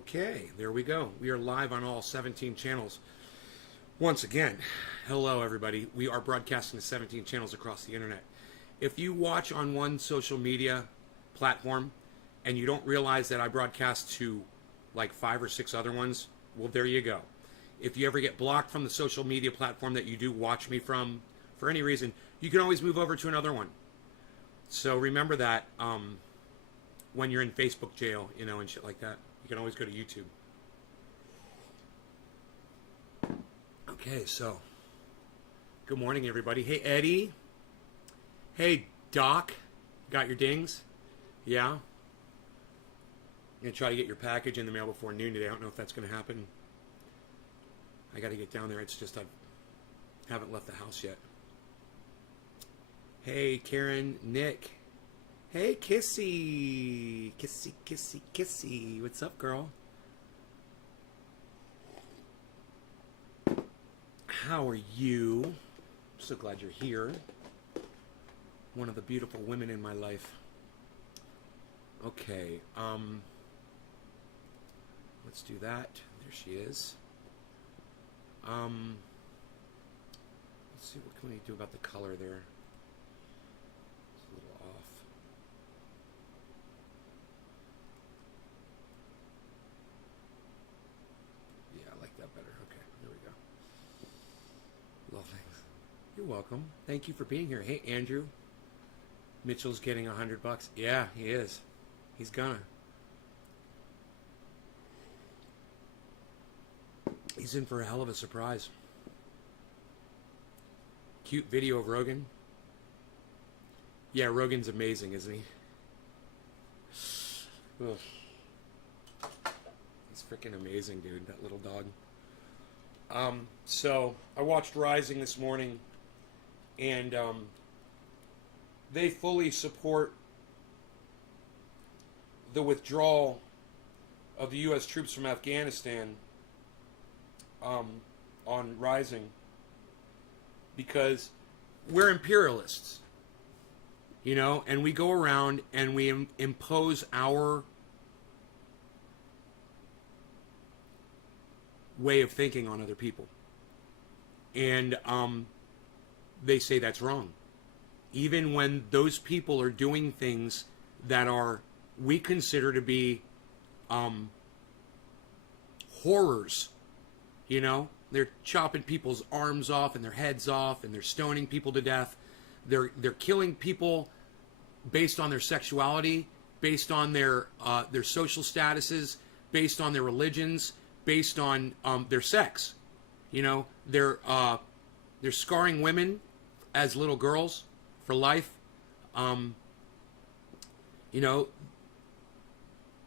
Okay, there we go. We are live on all 17 channels. Once again, hello everybody. We are broadcasting to 17 channels across the internet. If you watch on one social media platform and you don't realize that I broadcast to like 5 or 6 other ones, well, there you go. If you ever get blocked from the social media platform that you do watch me from for any reason, you can always move over to another one. So remember that when you're in Facebook jail, you know, and shit like that. You can always go to YouTube. Okay, so good morning, everybody. Hey, Eddie. Hey, Doc. Got your dings? Yeah? I'm going to try to get your package in the mail before noon today. I don't know if that's going to happen. I got to get down there. It's just I haven't left the house yet. Hey, Karen, Nick. Hey, Kissy. Kissy, Kissy, Kissy. What's up, girl? How are you? I'm so glad you're here. One of the beautiful women in my life. Okay, let's do that. There she is. Let's see, what can we do about the color there? It's a little off. Yeah, I like that better. Okay, there we go. Lovely. You're welcome. Thank you for being here. Hey, Andrew. Mitchell's getting $100. Yeah, he is. He's gonna. He's in for a hell of a surprise. Cute video of Rogan. Yeah, Rogan's amazing, isn't he? Ugh. He's freaking amazing, dude, that little dog. So, I watched Rising this morning, and they fully support the withdrawal of the U.S. troops from Afghanistan on Rising, because we're imperialists, you know, and we go around and we impose our way of thinking on other people, and they say that's wrong, even when those people are doing things that are we consider to be horrors. You know, they're chopping people's arms off and their heads off, and they're stoning people to death. They're killing people based on their sexuality, based on their social statuses, based on their religions, based on their sex. You know, they're scarring women as little girls for life. You know,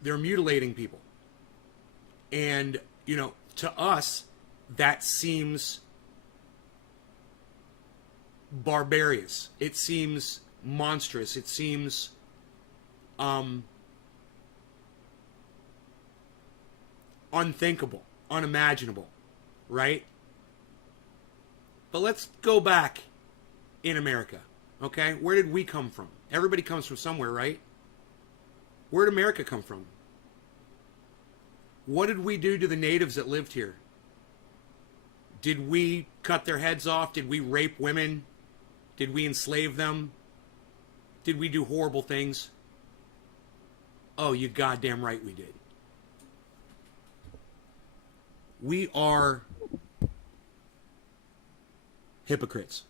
they're mutilating people. And, you know, to us, that seems barbarous. It seems monstrous. It seems unthinkable, unimaginable, right? But let's go back in America, okay? Where did we come from? Everybody comes from somewhere, right? Where did America come from? What did we do to the natives that lived here? Did we cut their heads off? Did we rape women? Did we enslave them? Did we do horrible things? Oh, you goddamn right we did. We are hypocrites.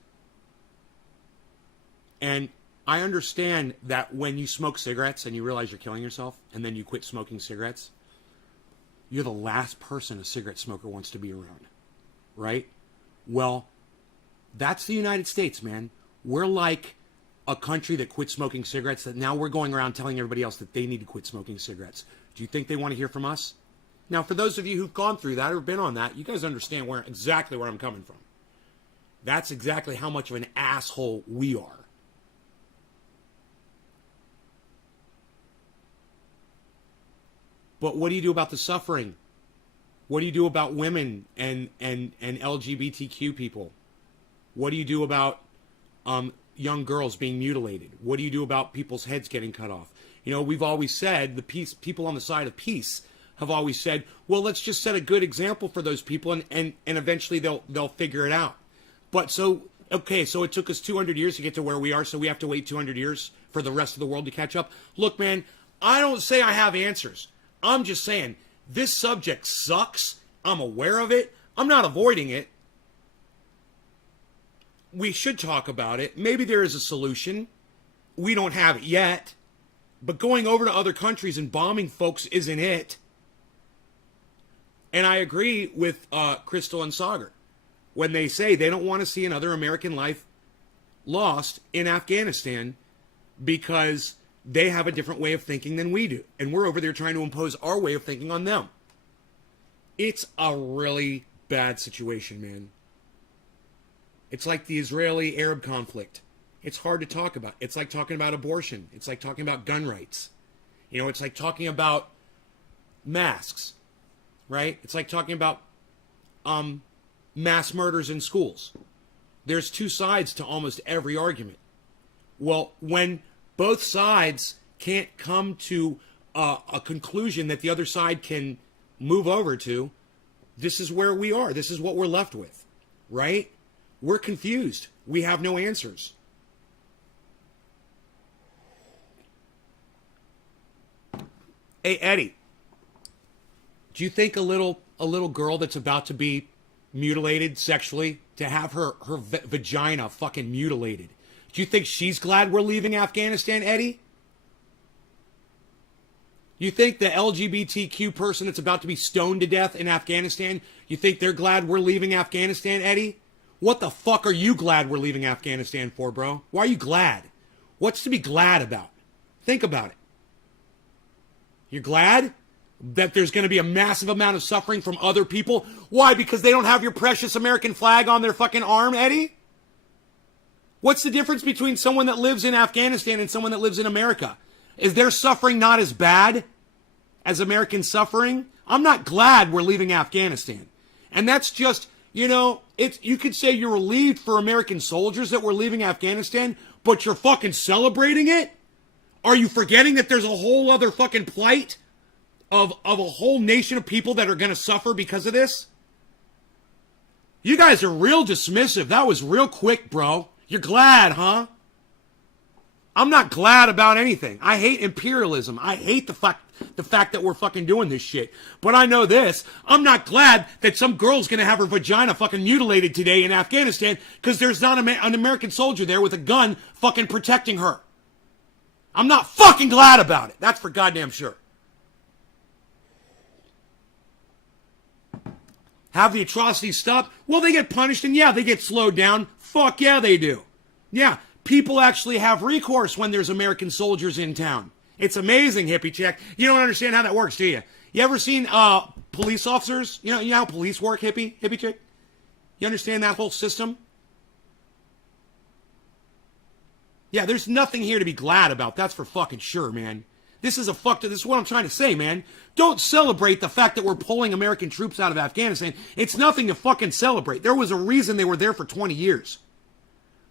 And I understand that when you smoke cigarettes and you realize you're killing yourself, and then you quit smoking cigarettes, you're the last person a cigarette smoker wants to be around, right? Well, that's the United States, man. We're like a country that quit smoking cigarettes, that now we're going around telling everybody else that they need to quit smoking cigarettes. Do you think they want to hear from us? Now, for those of you who've gone through that or been on that, you guys understand exactly where I'm coming from. That's exactly how much of an asshole we are. But what do you do about the suffering? What do you do about women and LGBTQ people? What do you do about young girls being mutilated? What do you do about people's heads getting cut off? You know, we've always said the people on the side of peace have always said, well, let's just set a good example for those people, and eventually they'll figure it out. But so, okay, so it took us 200 years to get to where we are, so we have to wait 200 years for the rest of the world to catch up. Look, man, I don't say I have answers. I'm just saying, this subject sucks. I'm aware of it. I'm not avoiding it. We should talk about it. Maybe there is a solution. We don't have it yet. But going over to other countries and bombing folks isn't it. And I agree with Crystal and Sagar when they say they don't want to see another American life lost in Afghanistan because they have a different way of thinking than we do. And we're over there trying to impose our way of thinking on them. It's a really bad situation, man. It's like the Israeli-Arab conflict. It's hard to talk about. It's like talking about abortion. It's like talking about gun rights. You know, it's like talking about masks, right? It's like talking about mass murders in schools. There's two sides to almost every argument. Well, when both sides can't come to a conclusion that the other side can move over to, this is where we are. This is what we're left with, right? We're confused. We have no answers. Hey, Eddie, do you think a little girl that's about to be mutilated sexually, to have her vagina fucking mutilated, do you think she's glad we're leaving Afghanistan, Eddie? You think the LGBTQ person that's about to be stoned to death in Afghanistan, you think they're glad we're leaving Afghanistan, Eddie? What the fuck are you glad we're leaving Afghanistan for, bro? Why are you glad? What's to be glad about? Think about it. You're glad that there's going to be a massive amount of suffering from other people? Why? Because they don't have your precious American flag on their fucking arm, Eddie? What's the difference between someone that lives in Afghanistan and someone that lives in America? Is their suffering not as bad as American suffering? I'm not glad we're leaving Afghanistan. And that's just, you know, you could say you're relieved for American soldiers that we're leaving Afghanistan, but you're fucking celebrating it? Are you forgetting that there's a whole other fucking plight of a whole nation of people that are going to suffer because of this? You guys are real dismissive. That was real quick, bro. You're glad, huh? I'm not glad about anything. I hate imperialism. I hate the fact that we're fucking doing this shit. But I know this. I'm not glad that some girl's going to have her vagina fucking mutilated today in Afghanistan because there's not an American soldier there with a gun fucking protecting her. I'm not fucking glad about it. That's for goddamn sure. Have the atrocities stopped? Well, they get punished and yeah, they get slowed down. Fuck yeah, they do. Yeah, people actually have recourse when there's American soldiers in town. It's amazing, hippie chick. You don't understand how that works, do you? You ever seen police officers? You know how police work, hippie chick? You understand that whole system? Yeah, there's nothing here to be glad about. That's for fucking sure, man. This is what I'm trying to say, man. Don't celebrate the fact that we're pulling American troops out of Afghanistan. It's nothing to fucking celebrate. There was a reason they were there for 20 years.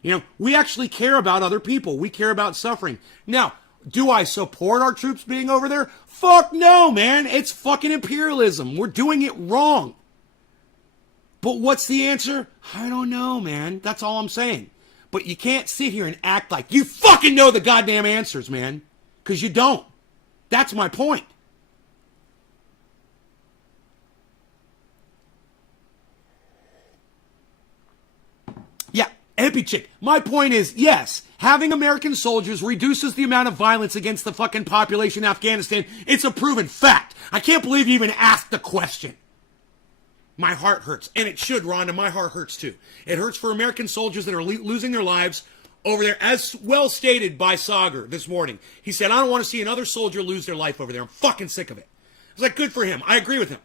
You know, we actually care about other people. We care about suffering. Now, do I support our troops being over there? Fuck no, man. It's fucking imperialism. We're doing it wrong. But what's the answer? I don't know, man. That's all I'm saying. But you can't sit here and act like you fucking know the goddamn answers, man. Because you don't. That's my point. Yeah, hippie chick. My point is, yes, having American soldiers reduces the amount of violence against the fucking population in Afghanistan. It's a proven fact. I can't believe you even asked the question. My heart hurts. And it should, Rhonda. My heart hurts too. It hurts for American soldiers that are losing their lives over there, as well stated by Sagar this morning. He said, I don't want to see another soldier lose their life over there. I'm fucking sick of it. I was like, good for him. I agree with him.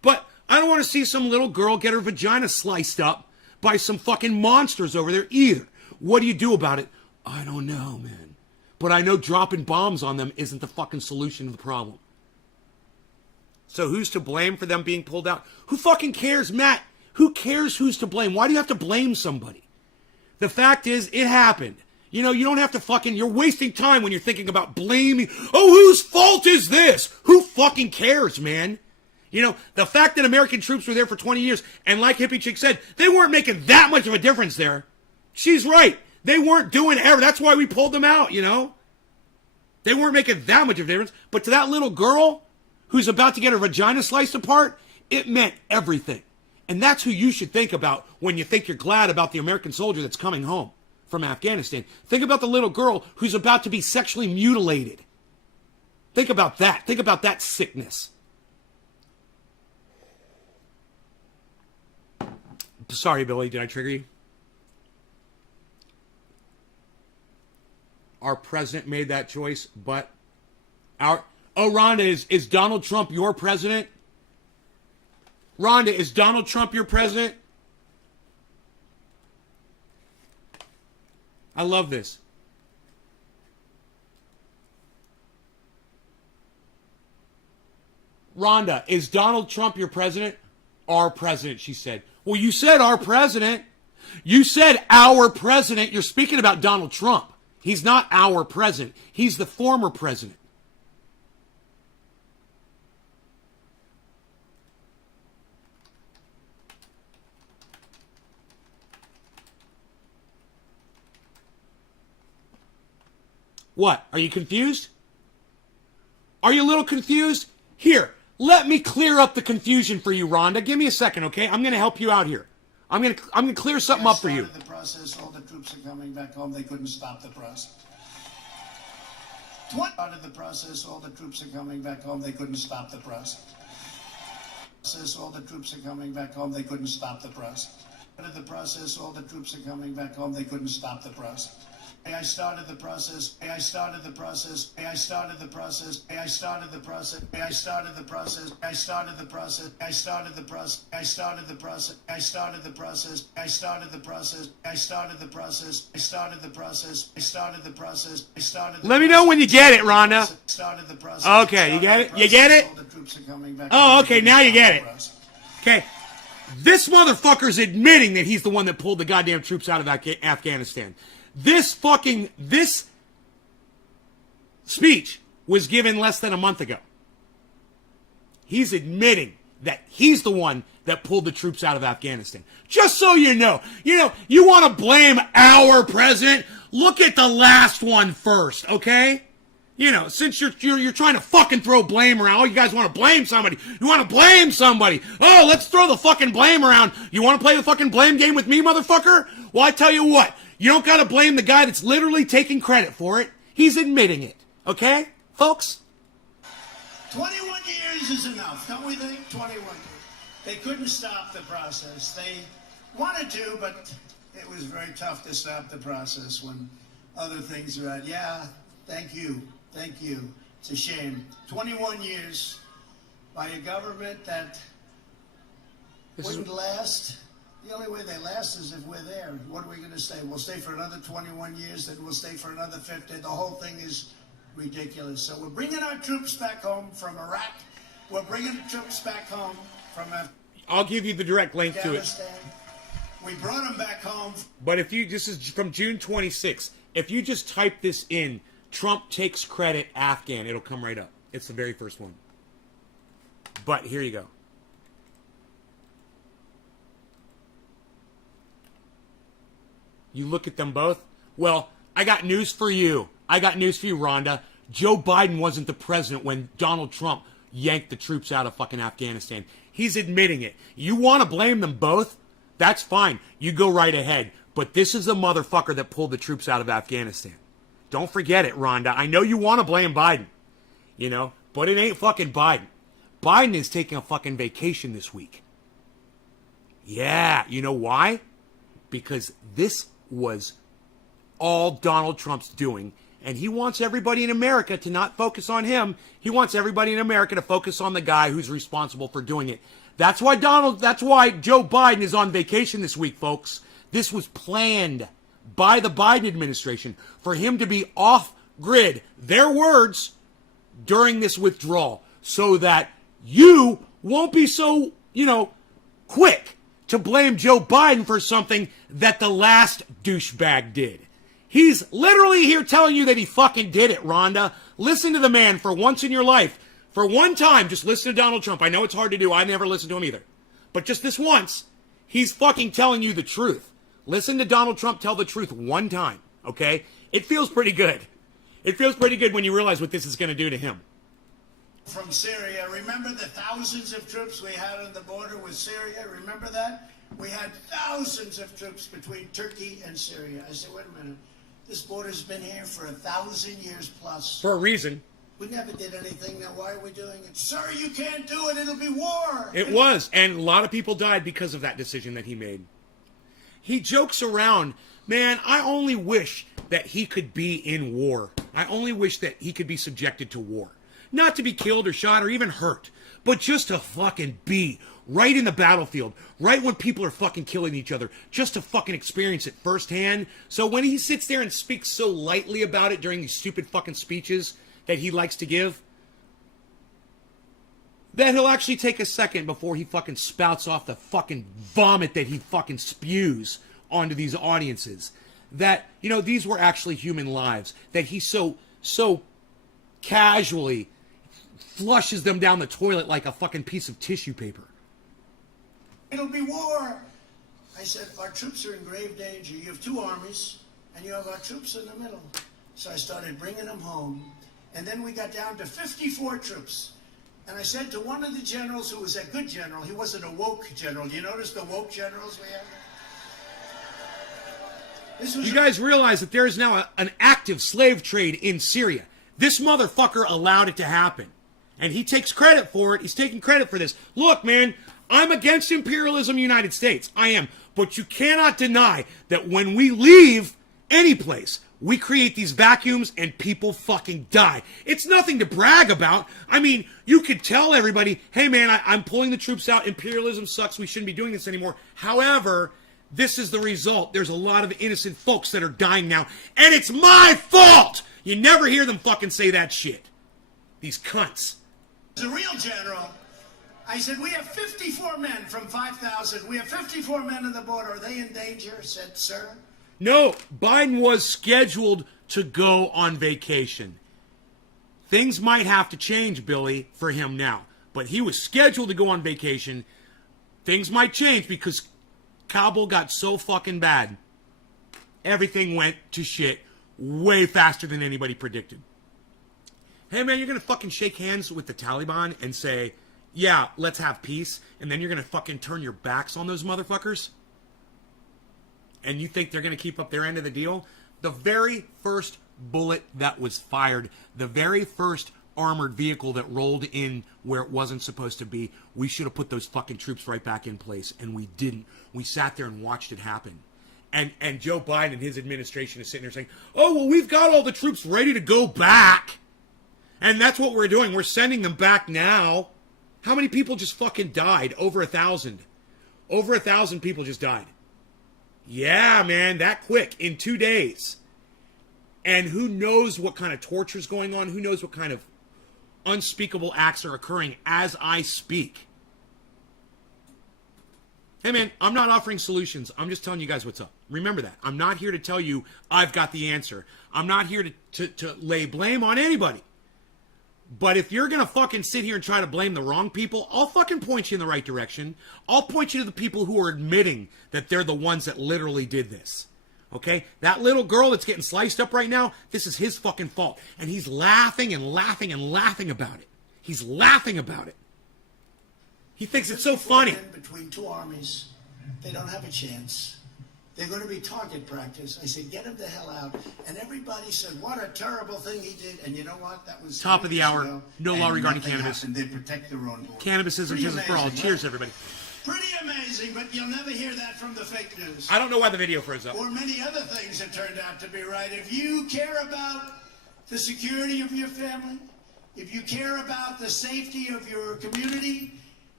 But I don't want to see some little girl get her vagina sliced up by some fucking monsters over there either. What do you do about it? I don't know, man. But I know dropping bombs on them isn't the fucking solution to the problem. So who's to blame for them being pulled out? Who fucking cares, Matt? Who cares who's to blame? Why do you have to blame somebody? The fact is, it happened. You know, you don't have to fucking, you're wasting time when you're thinking about blaming. Oh, whose fault is this? Who fucking cares, man? You know, the fact that American troops were there for 20 years, and like Hippie Chick said, they weren't making that much of a difference there. She's right. They weren't doing ever. That's why we pulled them out, you know. They weren't making that much of a difference. But to that little girl who's about to get her vagina sliced apart, it meant everything. And that's who you should think about when you think you're glad about the American soldier that's coming home from Afghanistan. Think about the little girl who's about to be sexually mutilated. Think about that. Think about that sickness. Sorry, Billy, did I trigger you? Our president made that choice, but Rhonda, is Donald Trump your president? Rhonda, is Donald Trump your president? I love this. Rhonda, is Donald Trump your president? Our president, she said. Well, you said our president. You said our president. You're speaking about Donald Trump. He's not our president. He's the former president. What? Are you confused? Are you a little confused? Here, let me clear up the confusion for you, Rhonda. Give me a second, okay? I'm going to help you out here. I'm going to clear something up for you. The process, all the troops are coming back home. They couldn't stop the process. Started the process, all the troops are coming back home. They couldn't stop the process. All the troops are coming back home. They couldn't stop the process. Started the process, all the troops are coming back home. They couldn't stop the process. I started the process. I started the process. I started the process. I started the process. I started the process. I started the process. I started the process. I started the process. I started the process. I started the process. I started the process. I started the process. I started the process. I started. Let me know when you get it, Rhonda. Started the process. Okay, you get it? You get it? Oh, okay, now you get it. Okay. This motherfucker's admitting that he's the one that pulled the goddamn troops out of Afghanistan. This speech was given less than a month ago. He's admitting that he's the one that pulled the troops out of Afghanistan. Just so you know, you want to blame our president? Look at the last one first, okay? You know, since you're trying to fucking throw blame around, oh, you guys want to blame somebody. You want to blame somebody. Oh, let's throw the fucking blame around. You want to play the fucking blame game with me, motherfucker? Well, I tell you what. You don't got to blame the guy that's literally taking credit for it. He's admitting it. Okay, folks? 21 years is enough, don't we think? 21 years. They couldn't stop the process. They wanted to, but it was very tough to stop the process when other things are out. Yeah, thank you. Thank you. It's a shame. 21 years by a government that wouldn't last. The only way they last is if we're there. What are we going to say? We'll stay for another 21 years, then we'll stay for another 50. The whole thing is ridiculous. So we're bringing our troops back home from Iraq. We're bringing troops back home from Afghanistan. I'll give you the direct link to it. We brought them back home. But if you, this is from June 26th. If you just type this in, Trump takes credit Afghan, it'll come right up. It's the very first one. But here you go. You look at them both. Well, I got news for you. I got news for you, Rhonda. Joe Biden wasn't the president when Donald Trump yanked the troops out of fucking Afghanistan. He's admitting it. You want to blame them both? That's fine. You go right ahead. But this is the motherfucker that pulled the troops out of Afghanistan. Don't forget it, Rhonda. I know you want to blame Biden, but it ain't fucking Biden. Biden is taking a fucking vacation this week. Yeah, you know why? Because this was all Donald Trump's doing, and he wants everybody in America to not focus on him. He wants everybody in America to focus on the guy who's responsible for doing it. That's why Joe Biden is on vacation this week, folks. This was planned by the Biden administration for him to be off grid, their words, during this withdrawal, so that you won't be so, quick to blame Joe Biden for something that the last douchebag did. He's literally here telling you that he fucking did it, Rhonda. Listen to the man for once in your life. For one time, just listen to Donald Trump. I know it's hard to do. I never listen to him either. But just this once, he's fucking telling you the truth. Listen to Donald Trump tell the truth one time, okay? It feels pretty good. It feels pretty good when you realize what this is going to do to him. From Syria, remember the thousands of troops we had on the border with Syria? Remember that? We had thousands of troops between Turkey and Syria. I said, wait a minute. This border's been here for 1,000 years plus. For a reason. We never did anything. Now why are we doing it? Sir, you can't do it. It'll be war. It was. And a lot of people died because of that decision that he made. He jokes around. Man, I only wish that he could be in war. I only wish that he could be subjected to war. Not to be killed or shot or even hurt, but just to fucking be right in the battlefield, right when people are fucking killing each other, just to fucking experience it firsthand. So when he sits there and speaks so lightly about it during these stupid fucking speeches that he likes to give, that he'll actually take a second before he fucking spouts off the fucking vomit that he fucking spews onto these audiences. That, you know, these were actually human lives. That he so casually flushes them down the toilet like a fucking piece of tissue paper. It'll be war. I said, our troops are in grave danger. You have two armies, and you have our troops in the middle. So I started bringing them home. And then we got down to 54 troops. And I said to one of the generals, who was a good general, he wasn't a woke general. Do you notice the woke generals we have? You guys realize that there is now an active slave trade in Syria. This motherfucker allowed it to happen. And he takes credit for it. He's taking credit for this. Look, man, I'm against imperialism, United States. I am. But you cannot deny that when we leave any place, we create these vacuums and people fucking die. It's nothing to brag about. I mean, you could tell everybody, hey man, I'm pulling the troops out. Imperialism sucks. We shouldn't be doing this anymore. However, this is the result. There's a lot of innocent folks that are dying now. And it's my fault! You never hear them fucking say that shit. These cunts. As a real general, I said, we have 54 men from 5,000. We have 54 men on the border. Are they in danger? I said, sir. No, Biden was scheduled to go on vacation. Things might have to change, Billy, for him now. But he was scheduled to go on vacation. Things might change because Kabul got so fucking bad. Everything went to shit way faster than anybody predicted. Hey man, you're gonna fucking shake hands with the Taliban and say, yeah, let's have peace, and then you're gonna fucking turn your backs on those motherfuckers? And you think they're gonna keep up their end of the deal? The very first bullet that was fired, the very first armored vehicle that rolled in where it wasn't supposed to be, we should have put those fucking troops right back in place, and we didn't. We sat there and watched it happen. And Joe Biden and his administration is sitting there saying, oh, well, we've got all the troops ready to go back. And that's what we're doing. We're sending them back now. How many people just fucking died? Over 1,000. Over 1,000 people just died. Yeah, man, that quick, in 2 days. And who knows what kind of torture is going on? Who knows what kind of unspeakable acts are occurring as I speak? Hey, man, I'm not offering solutions. I'm just telling you guys what's up. Remember that. I'm not here to tell you I've got the answer. I'm not here to lay blame on anybody. But if you're going to fucking sit here and try to blame the wrong people, I'll fucking point you in the right direction. I'll point you to the people who are admitting that they're the ones that literally did this. Okay? That little girl that's getting sliced up right now, this is his fucking fault. And he's laughing and laughing and laughing about it. He's laughing about it. He thinks it's so funny. Between two armies, they don't have a chance. They're going to be target practice. I said, get him the hell out. And everybody said, what a terrible thing he did. And you know what? That was top of the hour. Ago, no law regarding cannabis. They protect their own border. Cannabis isn't just for all. Cheers, everybody. Pretty amazing, but you'll never hear that from the fake news. I don't know why the video froze up. Or many other things that turned out to be right. If you care about the security of your family, if you care about the safety of your community,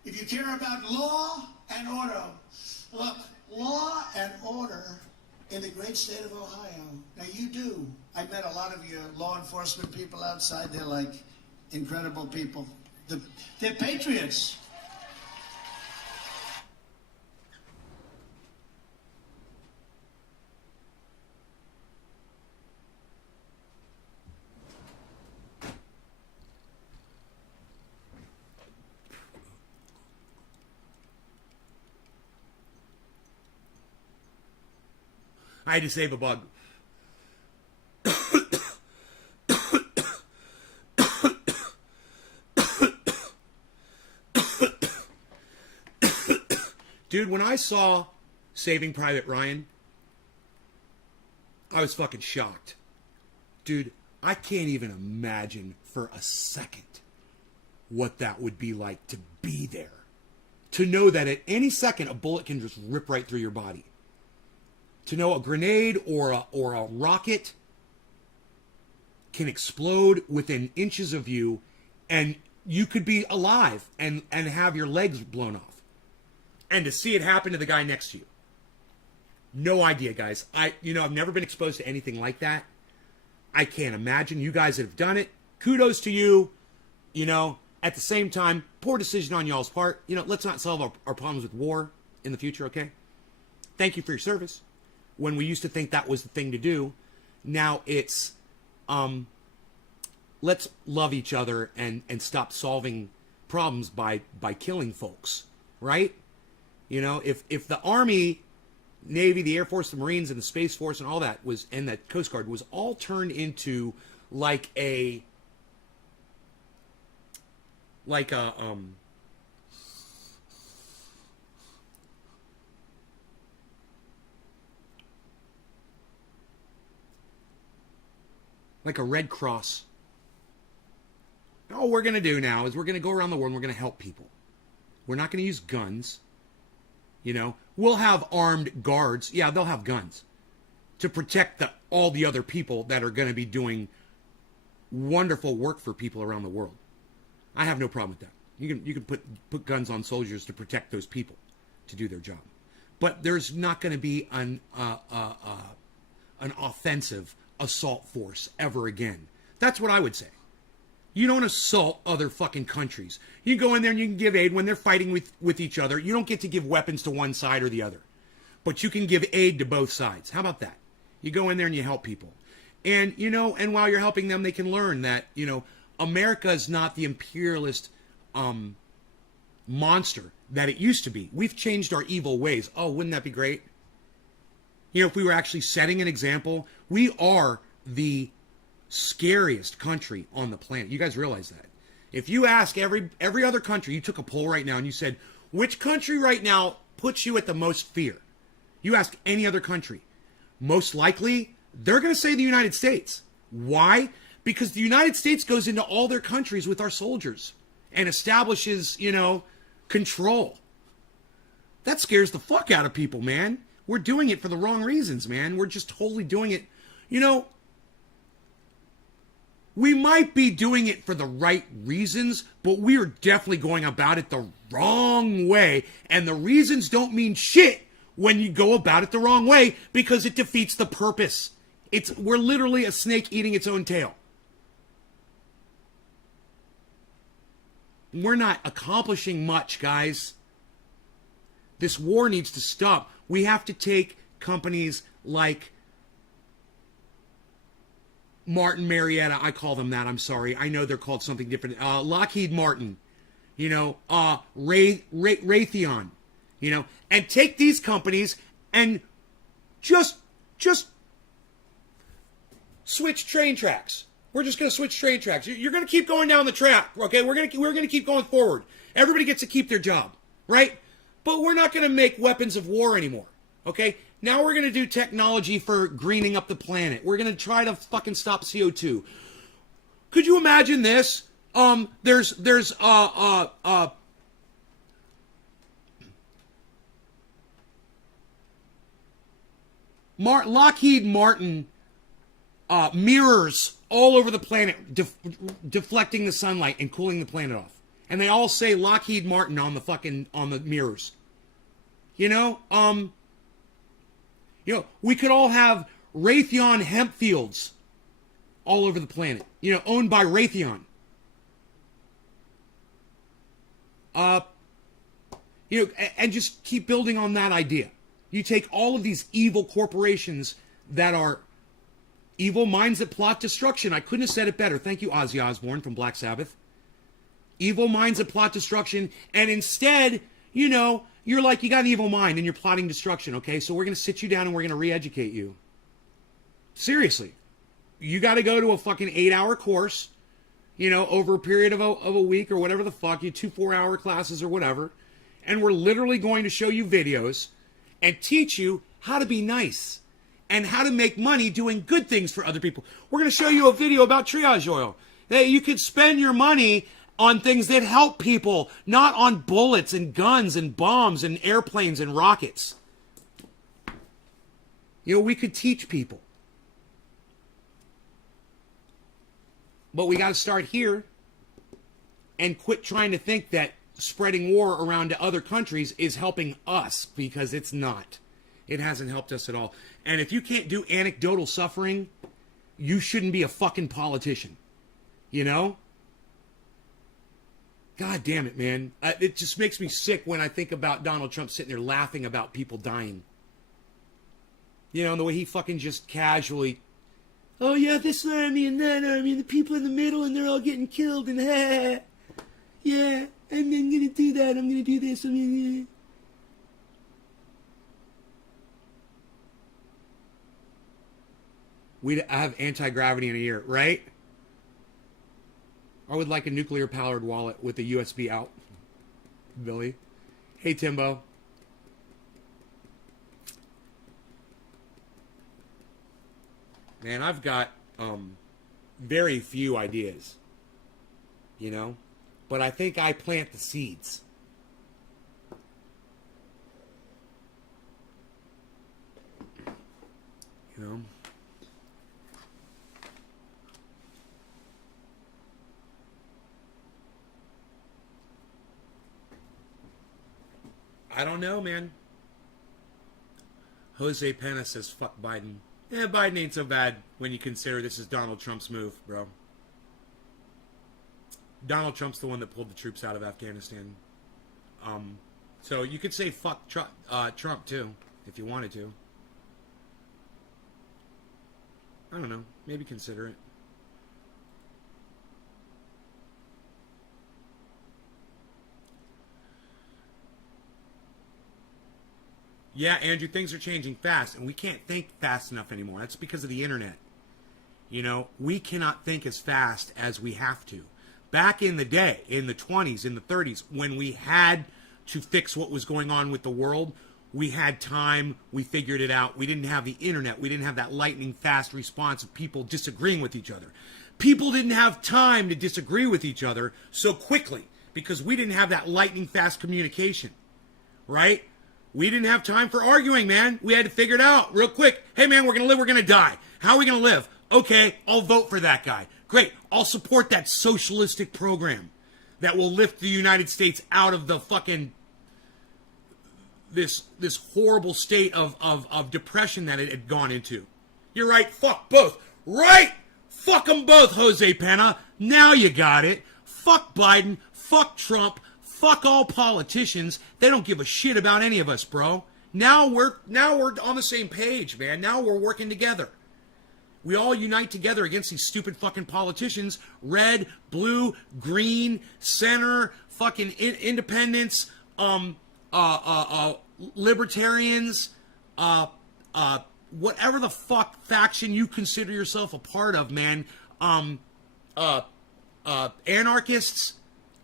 if you care about law and order, look, law and order in the great state of Ohio. Now you do. I met a lot of your law enforcement people outside. They're like incredible people. They're patriots. I had to save a bug. Dude, when I saw Saving Private Ryan, I was fucking shocked. Dude, I can't even imagine for a second what that would be like to be there. To know that at any second a bullet can just rip right through your body. To know a grenade or a rocket can explode within inches of you and you could be alive and have your legs blown off. And to see it happen to the guy next to you. No idea, guys. I've never been exposed to anything like that. I can't imagine. You guys that have done it, kudos to you. At the same time, poor decision on y'all's part. Let's not solve our problems with war in the future, okay? Thank you for your service. When we used to think that was the thing to do, now it's, let's love each other and stop solving problems by killing folks, right? If the Army, Navy, the Air Force, the Marines, and the Space Force and all that and the Coast Guard was all turned into like a Red Cross. All we're going to do now is we're going to go around the world and we're going to help people. We're not going to use guns. We'll have armed guards. Yeah, they'll have guns to protect all the other people that are going to be doing wonderful work for people around the world. I have no problem with that. You can put guns on soldiers to protect those people to do their job. But there's not going to be an offensive assault force ever again. That's what I would say. You don't assault other fucking countries. You go in there and you can give aid when they're fighting with each other. You don't get to give weapons to one side or the other. But you can give aid to both sides. How about that? You go in there and you help people. And, and while you're helping them, they can learn that, America is not the imperialist monster that it used to be. We've changed our evil ways. Oh, wouldn't that be great? If we were actually setting an example, we are the scariest country on the planet. You guys realize that? If you ask every other country, you took a poll right now and you said, which country right now puts you at the most fear? You ask any other country. Most likely, they're going to say the United States. Why? Because the United States goes into all their countries with our soldiers and establishes, control. That scares the fuck out of people, man. We're doing it for the wrong reasons, man. We're just totally doing it. We might be doing it for the right reasons, but we are definitely going about it the wrong way. And the reasons don't mean shit when you go about it the wrong way because it defeats the purpose. We're literally a snake eating its own tail. We're not accomplishing much, guys. This war needs to stop. We have to take companies like Martin Marietta, I call them that, I'm sorry. I know they're called something different. Lockheed Martin, Raytheon, and take these companies and just switch train tracks. We're just going to switch train tracks. You're going to keep going down the track, okay? We're going to keep going forward. Everybody gets to keep their job, right? But we're not going to make weapons of war anymore, okay? Now we're going to do technology for greening up the planet. We're going to try to fucking stop CO2. Could you imagine this? There's Lockheed Martin mirrors all over the planet, deflecting the sunlight and cooling the planet off. And they all say Lockheed Martin on the mirrors. We could all have Raytheon hemp fields all over the planet, owned by Raytheon. And just keep building on that idea. You take all of these evil corporations that are evil minds that plot destruction. I couldn't have said it better. Thank you, Ozzy Osbourne from Black Sabbath. Evil minds that plot destruction, and instead, You're like, you got an evil mind and you're plotting destruction, okay? So we're going to sit you down and we're going to re-educate you. Seriously. You got to go to a fucking 8-hour course, you know, over a period of a week or whatever the fuck, you 2 4-hour classes or whatever. And we're literally going to show you videos and teach you how to be nice and how to make money doing good things for other people. We're going to show you a video about triage oil. That you could spend your money on things that help people, not on bullets and guns and bombs and airplanes and rockets. You know, we could teach people. But we got to start here and quit trying to think that spreading war around to other countries is helping us, because it's not. It hasn't helped us at all. And if you can't do anecdotal suffering, you shouldn't be a fucking politician. You know? God damn it, man. It just makes me sick when I think about Donald Trump sitting there laughing about people dying. You know, and the way he fucking just casually, oh yeah, this army and that army and the people in the middle and they're all getting killed and yeah, I'm gonna do that, I'm gonna do this, I'm gonna... We'd have anti-gravity in a year, right? I would like a nuclear-powered wallet with a USB out. Billy. Hey, Timbo. Man, I've got very few ideas. You know? But I think I plant the seeds. You know? I don't know, man. Jose Pena says, fuck Biden. Biden ain't so bad when you consider this is Donald Trump's move, bro. Donald Trump's the one that pulled the troops out of Afghanistan. So you could say fuck Trump, too, if you wanted to. I don't know. Maybe consider it. Yeah, Andrew, things are changing fast, and we can't think fast enough anymore. That's because of the internet. You know, we cannot think as fast as we have to. Back in the day, in the 20s, in the 30s, when we had to fix what was going on with the world, we had time, we figured it out. We didn't have the internet. We didn't have that lightning fast response of people disagreeing with each other. People didn't have time to disagree with each other so quickly because we didn't have that lightning fast communication, right? We didn't have time for arguing, man. We had to figure it out real quick. Hey, man, we're going to live, we're going to die. How are we going to live? Okay, I'll vote for that guy. Great, I'll support that socialistic program that will lift the United States out of the fucking, this horrible state of depression that it had gone into. You're right, fuck both. Right? Fuck them both, Jose Pena. Now you got it. Fuck Biden, fuck Trump, fuck all politicians. They don't give a shit about any of us, bro. Now we're on the same page, man. Now we're working together. We all unite together against these stupid fucking politicians. Red, blue, green, center, fucking independents, libertarians, whatever the fuck faction you consider yourself a part of, man. Anarchists,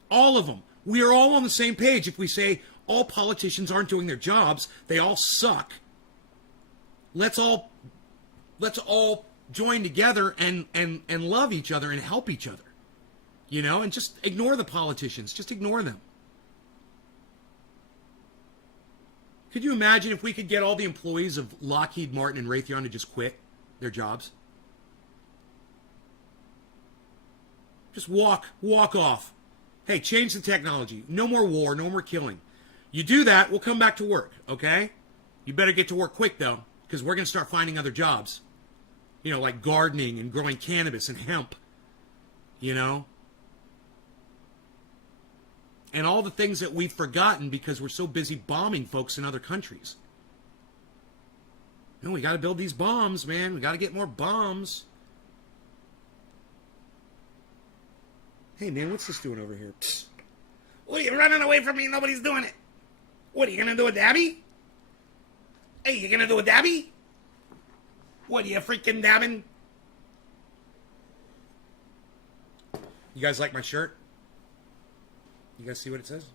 all of them. We are all on the same page if we say all politicians aren't doing their jobs. They all suck. Let's all join together and love each other and help each other. You know, and just ignore the politicians. Just ignore them. Could you imagine if we could get all the employees of Lockheed Martin and Raytheon to just quit their jobs? Just walk off. Hey, change the technology. No more war, no more killing. You do that, we'll come back to work, okay? You better get to work quick, though, because we're going to start finding other jobs. You know, like gardening and growing cannabis and hemp. You know? And all the things that we've forgotten because we're so busy bombing folks in other countries. No, we got to build these bombs, man. We got to get more bombs. Hey, man, what's this doing over here? Psst. What are you running away from me? Nobody's doing it. What are you gonna do with Dabby? Hey, you gonna do a Dabby? What are you freaking dabbing? You guys like my shirt? You guys see what it says?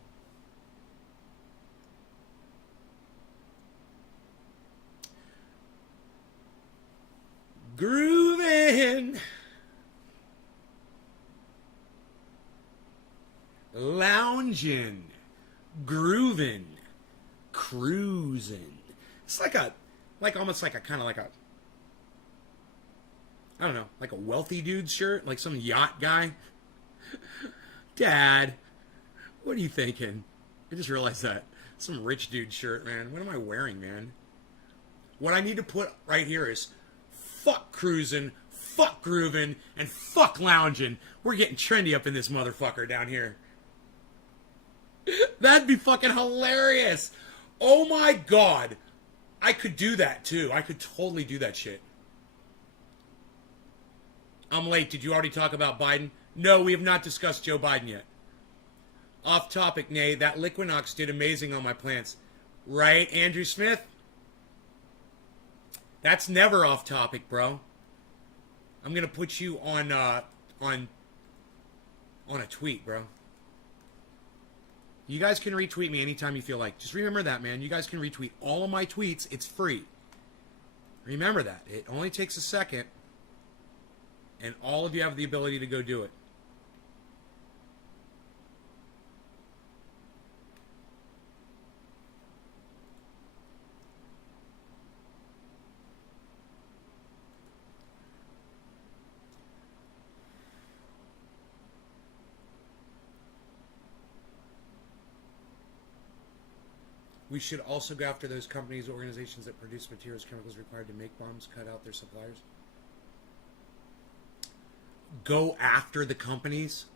Groovin', lounging, grooving, cruising. It's like almost like a kind of like a, I don't know, like a wealthy dude's shirt, like some yacht guy. Dad, what are you thinking? I just realized that. Some rich dude shirt, man. What am I wearing, man? What I need to put right here is fuck cruising, fuck grooving, and fuck lounging. We're getting trendy up in this motherfucker down here. That'd be fucking hilarious. Oh my God. I could do that too. I could totally do that shit. I'm late. Did you already talk about Biden? No, we have not discussed Joe Biden yet. Off topic, Nay. That Liquinox did amazing on my plants. Right, Andrew Smith? That's never off topic, bro. I'm gonna put you on a tweet, bro. You guys can retweet me anytime you feel like. Just remember that, man. You guys can retweet all of my tweets. It's free. Remember that. It only takes a second, and all of you have the ability to go do it. We should also go after those companies, organizations that produce materials, chemicals required to make bombs, cut out their suppliers. Go after the companies?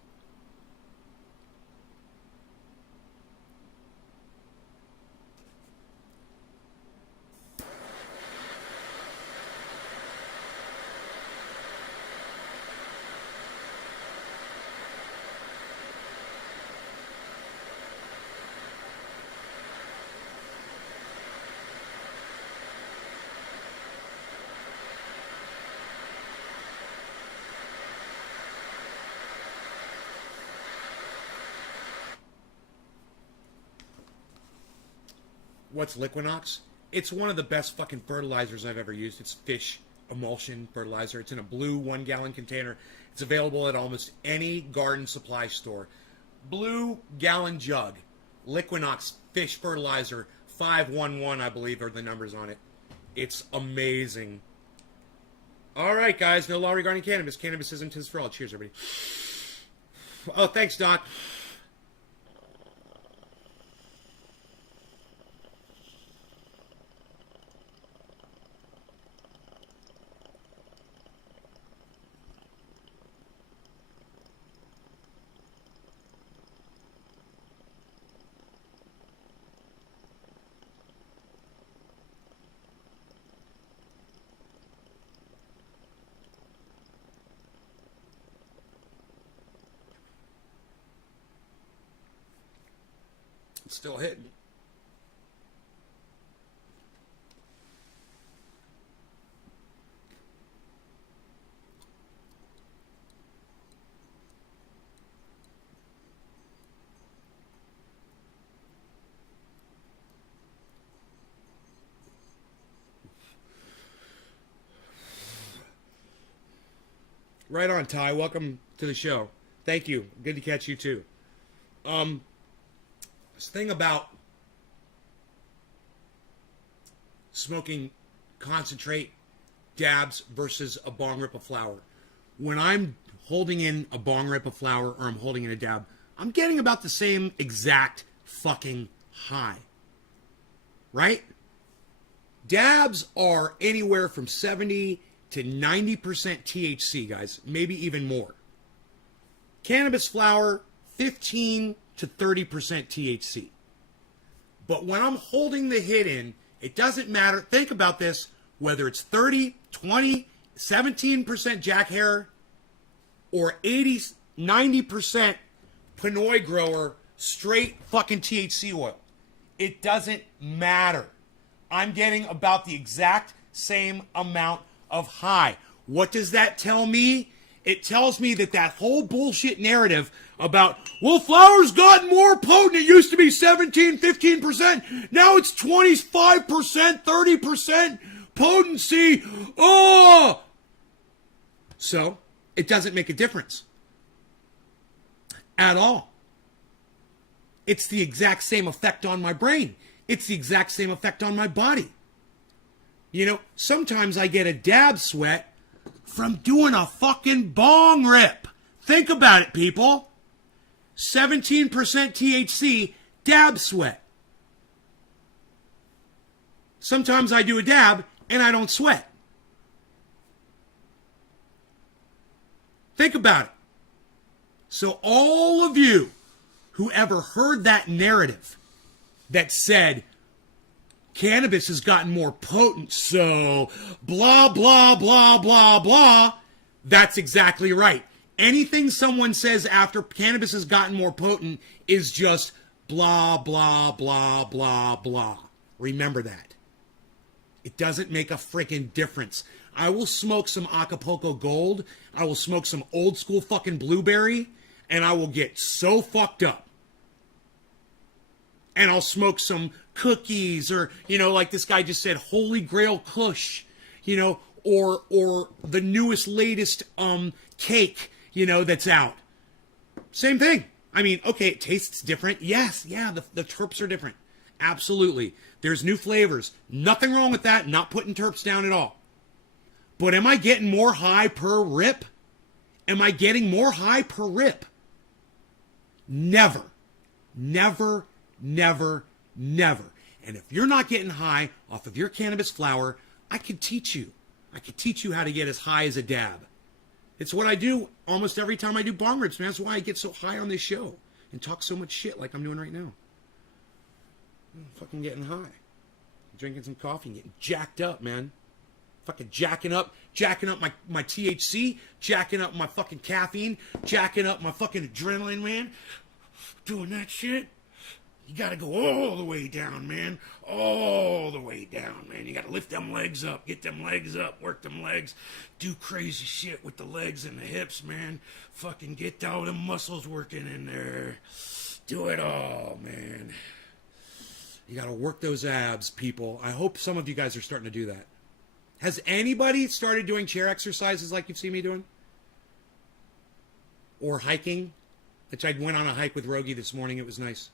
What's Liquinox? It's one of the best fucking fertilizers I've ever used. It's fish emulsion fertilizer. It's in a blue 1 gallon container. It's available at almost any garden supply store. Blue gallon jug. Liquinox fish fertilizer 511, I believe, are the numbers on it. It's amazing. All right, guys. No law regarding cannabis. Cannabis isn't his for all. Cheers, everybody. Oh, thanks, Doc. It's still hitting. Right on, Ty. Welcome to the show. Thank you. Good to catch you too. This thing about smoking concentrate dabs versus a bong rip of flower. When I'm holding in a bong rip of flower or I'm holding in a dab, I'm getting about the same exact fucking high. Right? Dabs are anywhere from 70 to 90% THC, guys. Maybe even more. Cannabis flower, 15 to 30% THC. But when I'm holding the hit in, it doesn't matter. Think about this. Whether it's 30, 20, 17% jack hair or 80, 90% Pinoy grower straight fucking THC oil. It doesn't matter. I'm getting about the exact same amount of high. What does that tell me? It tells me that that whole bullshit narrative about, well, flour's gotten more potent. It used to be 17, 15%. Now it's 25%, 30% potency. Oh! So, it doesn't make a difference. At all. It's the exact same effect on my brain. It's the exact same effect on my body. You know, sometimes I get a dab sweat from doing a fucking bong rip. Think about it, people. 17% THC dab sweat. Sometimes I do a dab and I don't sweat. Think about it. So all of you who ever heard that narrative that said cannabis has gotten more potent, so blah, blah, blah, blah, blah, that's exactly right. Anything someone says after cannabis has gotten more potent is just blah, blah, blah, blah, blah. Remember that. It doesn't make a freaking difference. I will smoke some Acapulco Gold. I will smoke some old school fucking blueberry, and I will get so fucked up. And I'll smoke some cookies, or, you know, like this guy just said, Holy Grail Kush, you know, or the newest, latest cake, you know, that's out. Same thing. I mean, okay, it tastes different. Yes, yeah, the terps are different. Absolutely. There's new flavors. Nothing wrong with that. Not putting terps down at all. But am I getting more high per rip? Am I getting more high per rip? Never. Never, never, never. And if you're not getting high off of your cannabis flower, I could teach you. I could teach you how to get as high as a dab. It's what I do almost every time I do bong rips, man. That's why I get so high on this show and talk so much shit like I'm doing right now. I'm fucking getting high. Drinking some coffee and getting jacked up, man. Fucking jacking up my THC, jacking up my fucking caffeine, jacking up my fucking adrenaline, man. Doing that shit. You gotta go all the way down, man. All the way down, man. You gotta lift them legs up, get them legs up, work them legs, do crazy shit with the legs and the hips, man. Fucking get all them muscles working in there. Do it all, man. You gotta work those abs, people. I hope some of you guys are starting to do that. Has anybody started doing chair exercises like you've seen me doing? Or hiking? Which I went on a hike with Rogie this morning. It was nice.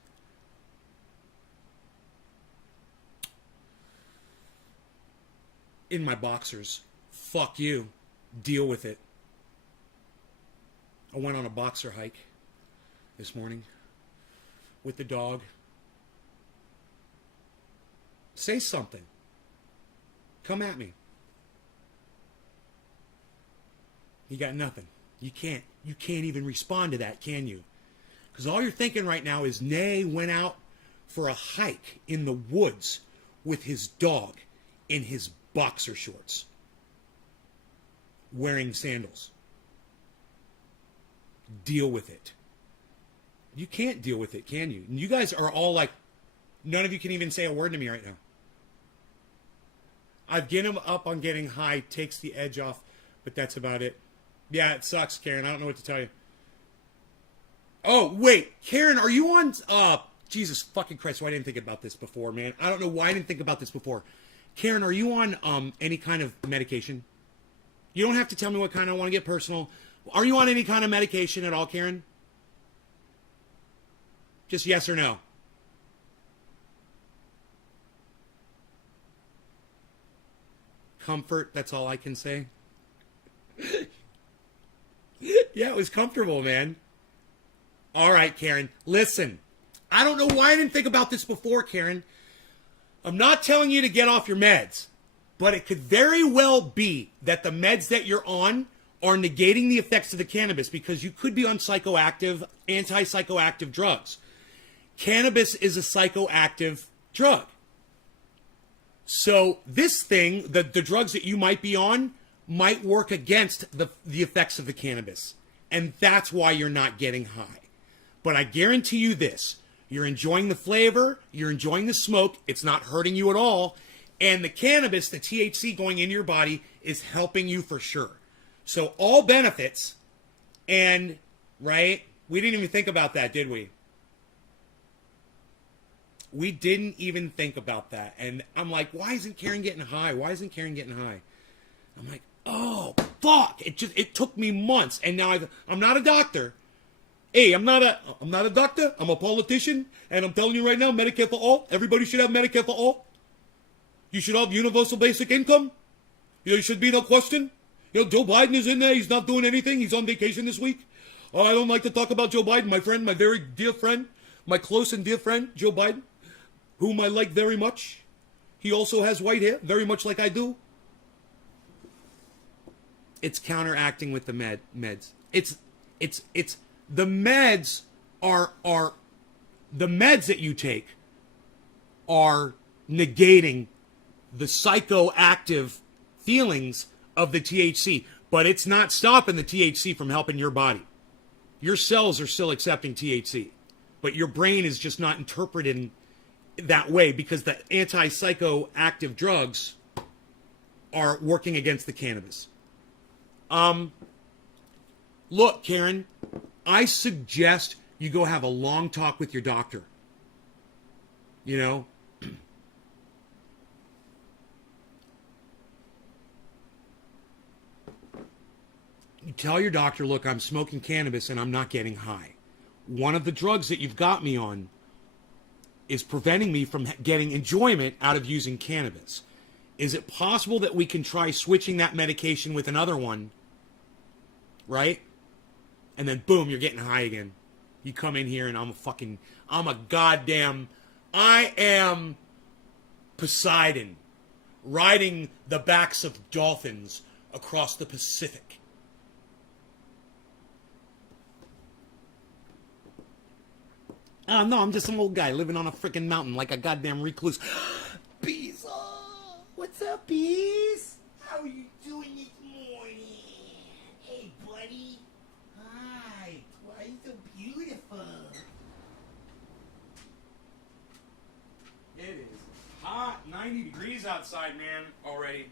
In my boxers. Fuck you. Deal with it. I went on a boxer hike this morning with the dog. Say something. Come at me. You got nothing. You can't even respond to that, can you? Because all you're thinking right now is Nay went out for a hike in the woods with his dog in his boxer shorts, wearing sandals. Deal with it. You can't deal with it, can you? And you guys are all like, none of you can even say a word to me right now. I've given up on getting high, takes the edge off, but that's about it. Yeah, it sucks, Karen. I don't know what to tell you. Oh, wait. Karen, are you on... Jesus fucking Christ, why I didn't think about this before, man. I don't know why I didn't think about this before. Karen, are you on any kind of medication? You don't have to tell me what kind. I want to get personal. Are you on any kind of medication at all, Karen? Just yes or no. Comfort, that's all I can say. Yeah, it was comfortable, man. All right, Karen. Listen, I don't know why I didn't think about this before, Karen. I'm not telling you to get off your meds, but it could very well be that the meds that you're on are negating the effects of the cannabis because you could be on psychoactive, anti-psychoactive drugs. Cannabis is a psychoactive drug. So this thing, the drugs that you might be on, might work against the effects of the cannabis. And that's why you're not getting high. But I guarantee you this. You're enjoying the flavor. You're enjoying the smoke. It's not hurting you at all. And the cannabis, the THC going into your body, is helping you for sure. So all benefits. And, right, we didn't even think about that, did we? We didn't even think about that. And I'm like, why isn't Karen getting high? Why isn't Karen getting high? I'm like, oh, fuck. It took me months. And now I'm not a doctor. Hey, I'm not a doctor. I'm a politician. And I'm telling you right now, Medicare for all. Everybody should have Medicare for all. You should have universal basic income. You should be no question. Joe Biden is in there. He's not doing anything. He's on vacation this week. I don't like to talk about Joe Biden, my friend, my very dear friend, my close and dear friend, Joe Biden, whom I like very much. He also has white hair, very much like I do. It's counteracting with the meds. It's the meds are the meds that you take are negating the psychoactive feelings of the THC, but it's not stopping the THC from helping your body. Your cells are still accepting THC, but your brain is just not interpreting that way because the anti-psychoactive drugs are working against the cannabis. Look, Karen, I suggest you go have a long talk with your doctor. You know? You tell your doctor, look, I'm smoking cannabis and I'm not getting high. One of the drugs that you've got me on is preventing me from getting enjoyment out of using cannabis. Is it possible that we can try switching that medication with another one? Right? And then boom, you're getting high again. You come in here and I am Poseidon riding the backs of dolphins across the Pacific. No, I'm just some old guy living on a freaking mountain like a goddamn recluse. Bees, what's up, Bees? How are you doing this morning? Hey, buddy. Hi. Why are you so beautiful? It is hot, 90 degrees outside, man, already.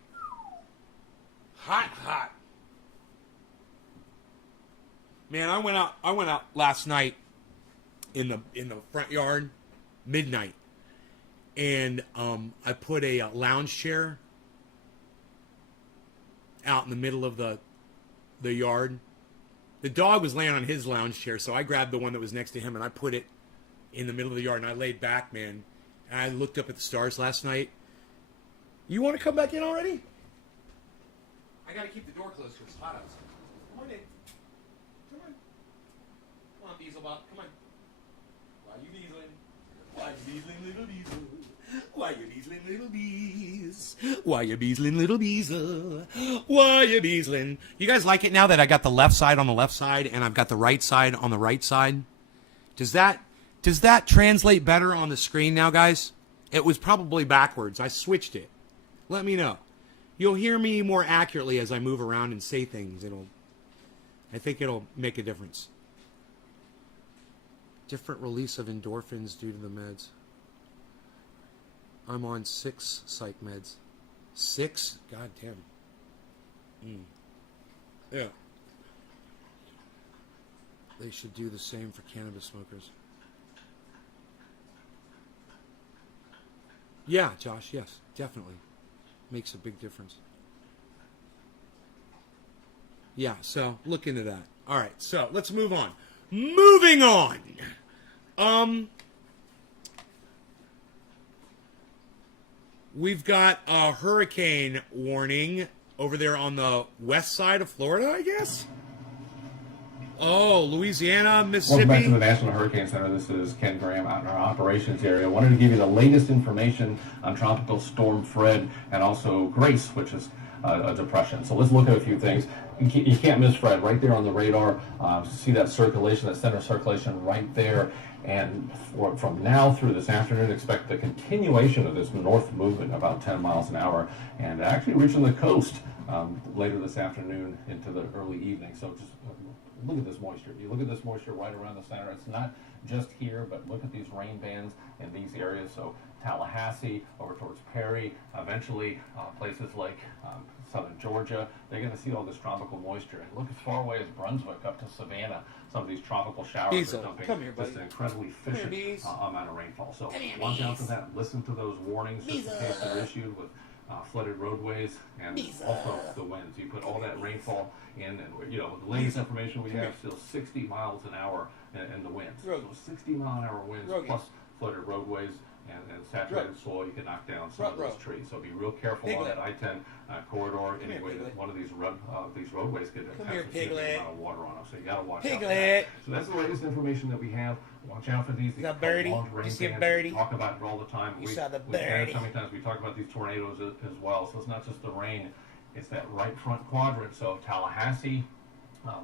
Hot. Man, I went out last night in the front yard, midnight, and I put a lounge chair out in the middle of the yard. The dog was laying on his lounge chair, so I grabbed the one that was next to him and I put it in the middle of the yard, and I laid back, man, and I looked up at the stars last night. You want to come back in already? I gotta keep the door closed because it's hot outside. Come on in. Come on, Beelzebub. Come on. Why you beesling, little bees? Why you beesling, little bees? Why you beesling, little bees? Why you beesling? You guys like it now that I got the left side on the left side and I've got the right side on the right side? Does that translate better on the screen now, guys? It was probably backwards. I switched it. Let me know. You'll hear me more accurately as I move around and say things. I think it'll make a difference. Different release of endorphins due to the meds. I'm on 6 psych meds. 6? God damn. Yeah. They should do the same for cannabis smokers. Yeah, Josh, yes, definitely. Makes a big difference. Yeah, so look into that. All right, so let's move on. Moving on. We've got a hurricane warning over there on the west side of Florida, I guess. Oh, Louisiana, Mississippi. Welcome back to the National Hurricane Center. This is Ken Graham out in our operations area. I wanted to give you the latest information on Tropical Storm Fred and also Grace, which is a depression. So let's look at a few things. You can't miss Fred right there on the radar. See that circulation, that center circulation right there. And from now through this afternoon, expect the continuation of this north movement about 10 miles an hour and actually reaching the coast later this afternoon into the early evening. So just look at this moisture. You look at this moisture right around the center. It's not just here, but look at these rain bands in these areas. So Tallahassee, over towards Perry, eventually places like southern Georgia, they're going to see all this tropical moisture. And look as far away as Brunswick up to Savannah. Some of these tropical showers are dumping just an incredibly efficient amount of rainfall. So watch out for that. Listen to those warnings just in case they're issued with flooded roadways and also the winds. You put all that rainfall in, and the latest information we have still 60 miles an hour in the winds. So 60 mile an hour winds plus flooded roadways and saturated soil, you can knock down some of those trees. So be real careful on that I-10 corridor. Anyway, one of these roadways could have a significant amount of water on them, so you got to watch out for that. So that's the latest information that we have. Watch out for these. Long rain bands. We talk about it all the time. We've had so many times we talk about these tornadoes as well. So it's not just the rain; it's that right front quadrant. So Tallahassee,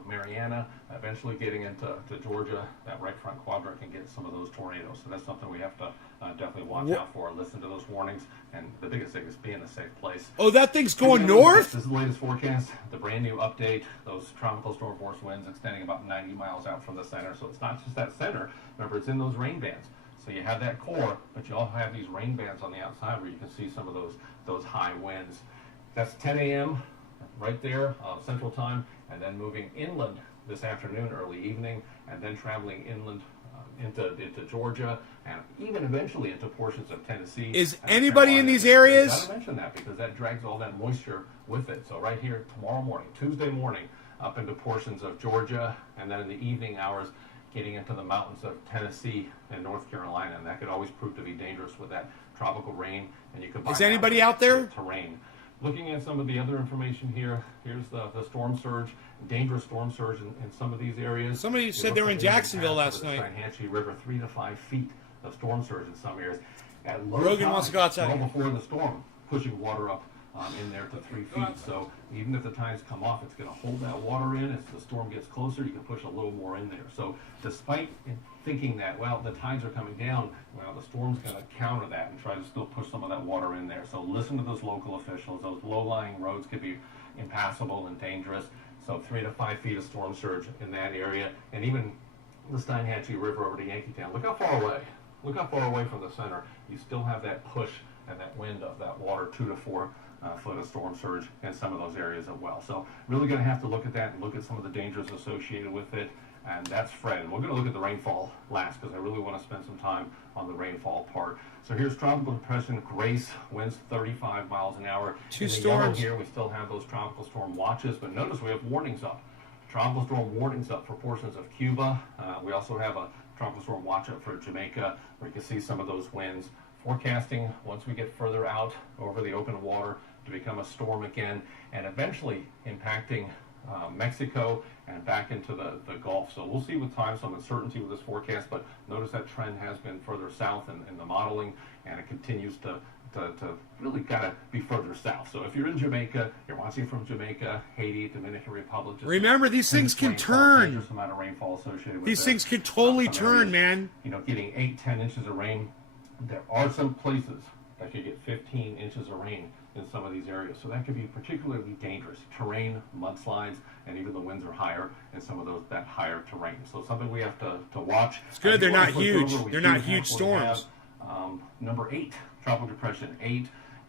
Mariana, eventually getting into Georgia, that right front quadrant can get some of those tornadoes. So that's something we have to definitely watch out for. Listen to those warnings, and the biggest thing is be in a safe place. Oh, that thing's going north? This is the latest forecast, the brand new update. Those tropical storm force winds extending about 90 miles out from the center. So it's not just that center. Remember, it's in those rain bands. So you have that core, but you also have these rain bands on the outside where you can see some of those high winds. That's 10 a.m. right there, Central Time, and then moving inland this afternoon, early evening, and then traveling inland into Georgia, and even eventually into portions of Tennessee. Is anybody in these areas? I gotta mention that because that drags all that moisture with it. So right here tomorrow morning, Tuesday morning, up into portions of Georgia, and then in the evening hours, getting into the mountains of Tennessee and North Carolina, and that could always prove to be dangerous with that tropical rain. And you combine Is anybody out there? Terrain. Looking at some of the other information here, here's the storm surge, dangerous storm surge in some of these areas. Somebody said they were in Jacksonville last night. Cking River, 3 to 5 feet of storm surge in some areas. At low Rogan wants to go outside. well before the storm, pushing water up in there to 3 feet. So even if the tides come off, it's going to hold that water in. As the storm gets closer, you can push a little more in there. So despite thinking that, well, the tides are coming down, well, the storm's going to counter that and try to still push some of that water in there. So listen to those local officials. Those low-lying roads could be impassable and dangerous. So 3 to 5 feet of storm surge in that area. And even the Steinhatchee River over to Yankeetown. Look how far away. Look how far away from the center. You still have that push and that wind of that water, 2 to 4 foot of storm surge in some of those areas as well. So really going to have to look at that and look at some of the dangers associated with it. And that's Fred. And we're going to look at the rainfall last because I really want to spend some time on the rainfall part. So here's tropical depression Grace, winds 35 miles an hour. Two in the storms. yellow here, we still have those tropical storm watches, but notice we have warnings up. Tropical storm warnings up for portions of Cuba. We also have a tropical storm watch up for Jamaica, where you can see some of those winds. Forecasting, once we get further out over the open water, to become a storm again, and eventually impacting Mexico and back into the Gulf. So we'll see with time some uncertainty with this forecast, but notice that trend has been further south in the modeling, and it continues to really gotta be further south. So if you're in Jamaica, you're watching from Jamaica, Haiti, Dominican Republic. Remember, these things can turn. Amount of rainfall associated with These things can totally turn, man. Getting 8-10 inches of rain. There are some places that could get 15 inches of rain in some of these areas. So that could be particularly dangerous. Terrain, mudslides, and even the winds are higher in some of that higher terrain. So something we have to watch. It's good they're not huge. They're not huge storms. Number 8, tropical depression 8.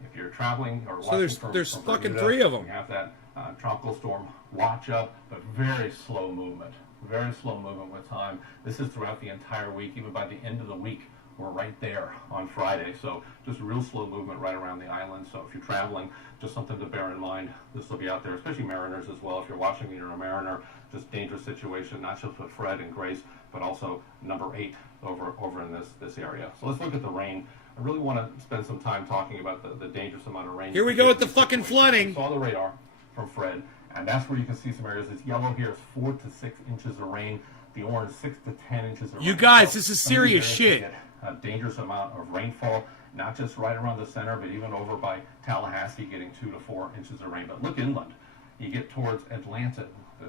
If you're traveling or watching there's from fucking Bermuda, 3 of them. We have that tropical storm watch up, but very slow movement. Very slow movement with time. This is throughout the entire week. Even by the end of the week, we're right there on Friday. So just real slow movement right around the island. So if you're traveling, just something to bear in mind. This will be out there, especially mariners as well. If you're watching and you're a mariner, just dangerous situation, not just with Fred and Grace, but also number 8 over in this area. So let's look at the rain. I really want to spend some time talking about the dangerous amount of rain. Here we go with the fucking flooding. We saw the radar from Fred, and that's where you can see some areas. This yellow here is 4 to 6 inches of rain. The orange, 6 to 10 inches of rain. You guys, this is serious shit. A dangerous amount of rainfall, not just right around the center, but even over by Tallahassee, getting 2 to 4 inches of rain. But look inland. You get towards Atlanta,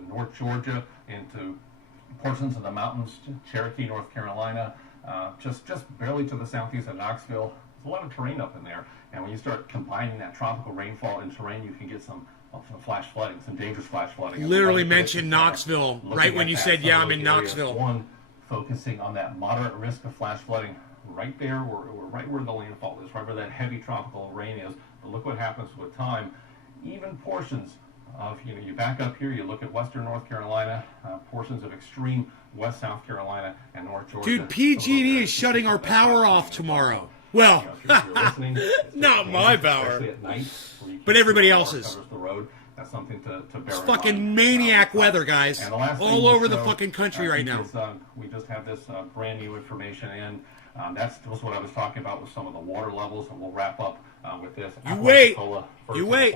North Georgia, into portions of the mountains, Cherokee, North Carolina, just barely to the southeast of Knoxville, There's a lot of terrain up in there, and when you start combining that tropical rainfall and terrain, you can get some flash flooding, some dangerous flash flooding. Literally mentioned Knoxville right when you said, yeah, I'm in Knoxville. One, focusing on that moderate risk of flash flooding right there, we're right where the landfall is, right where that heavy tropical rain is. But look what happens with time. Even portions of, you back up here, you look at western North Carolina, portions of extreme west South Carolina and North Georgia. Dude, PG&E is shutting our power off tomorrow. Well, not my power, but everybody else's. That's something to bear in mind. It's fucking maniac weather, guys, all over the fucking country right now. We just have this brand new information in. That's what I was talking about with some of the water levels, and we'll wrap up with this. You wait.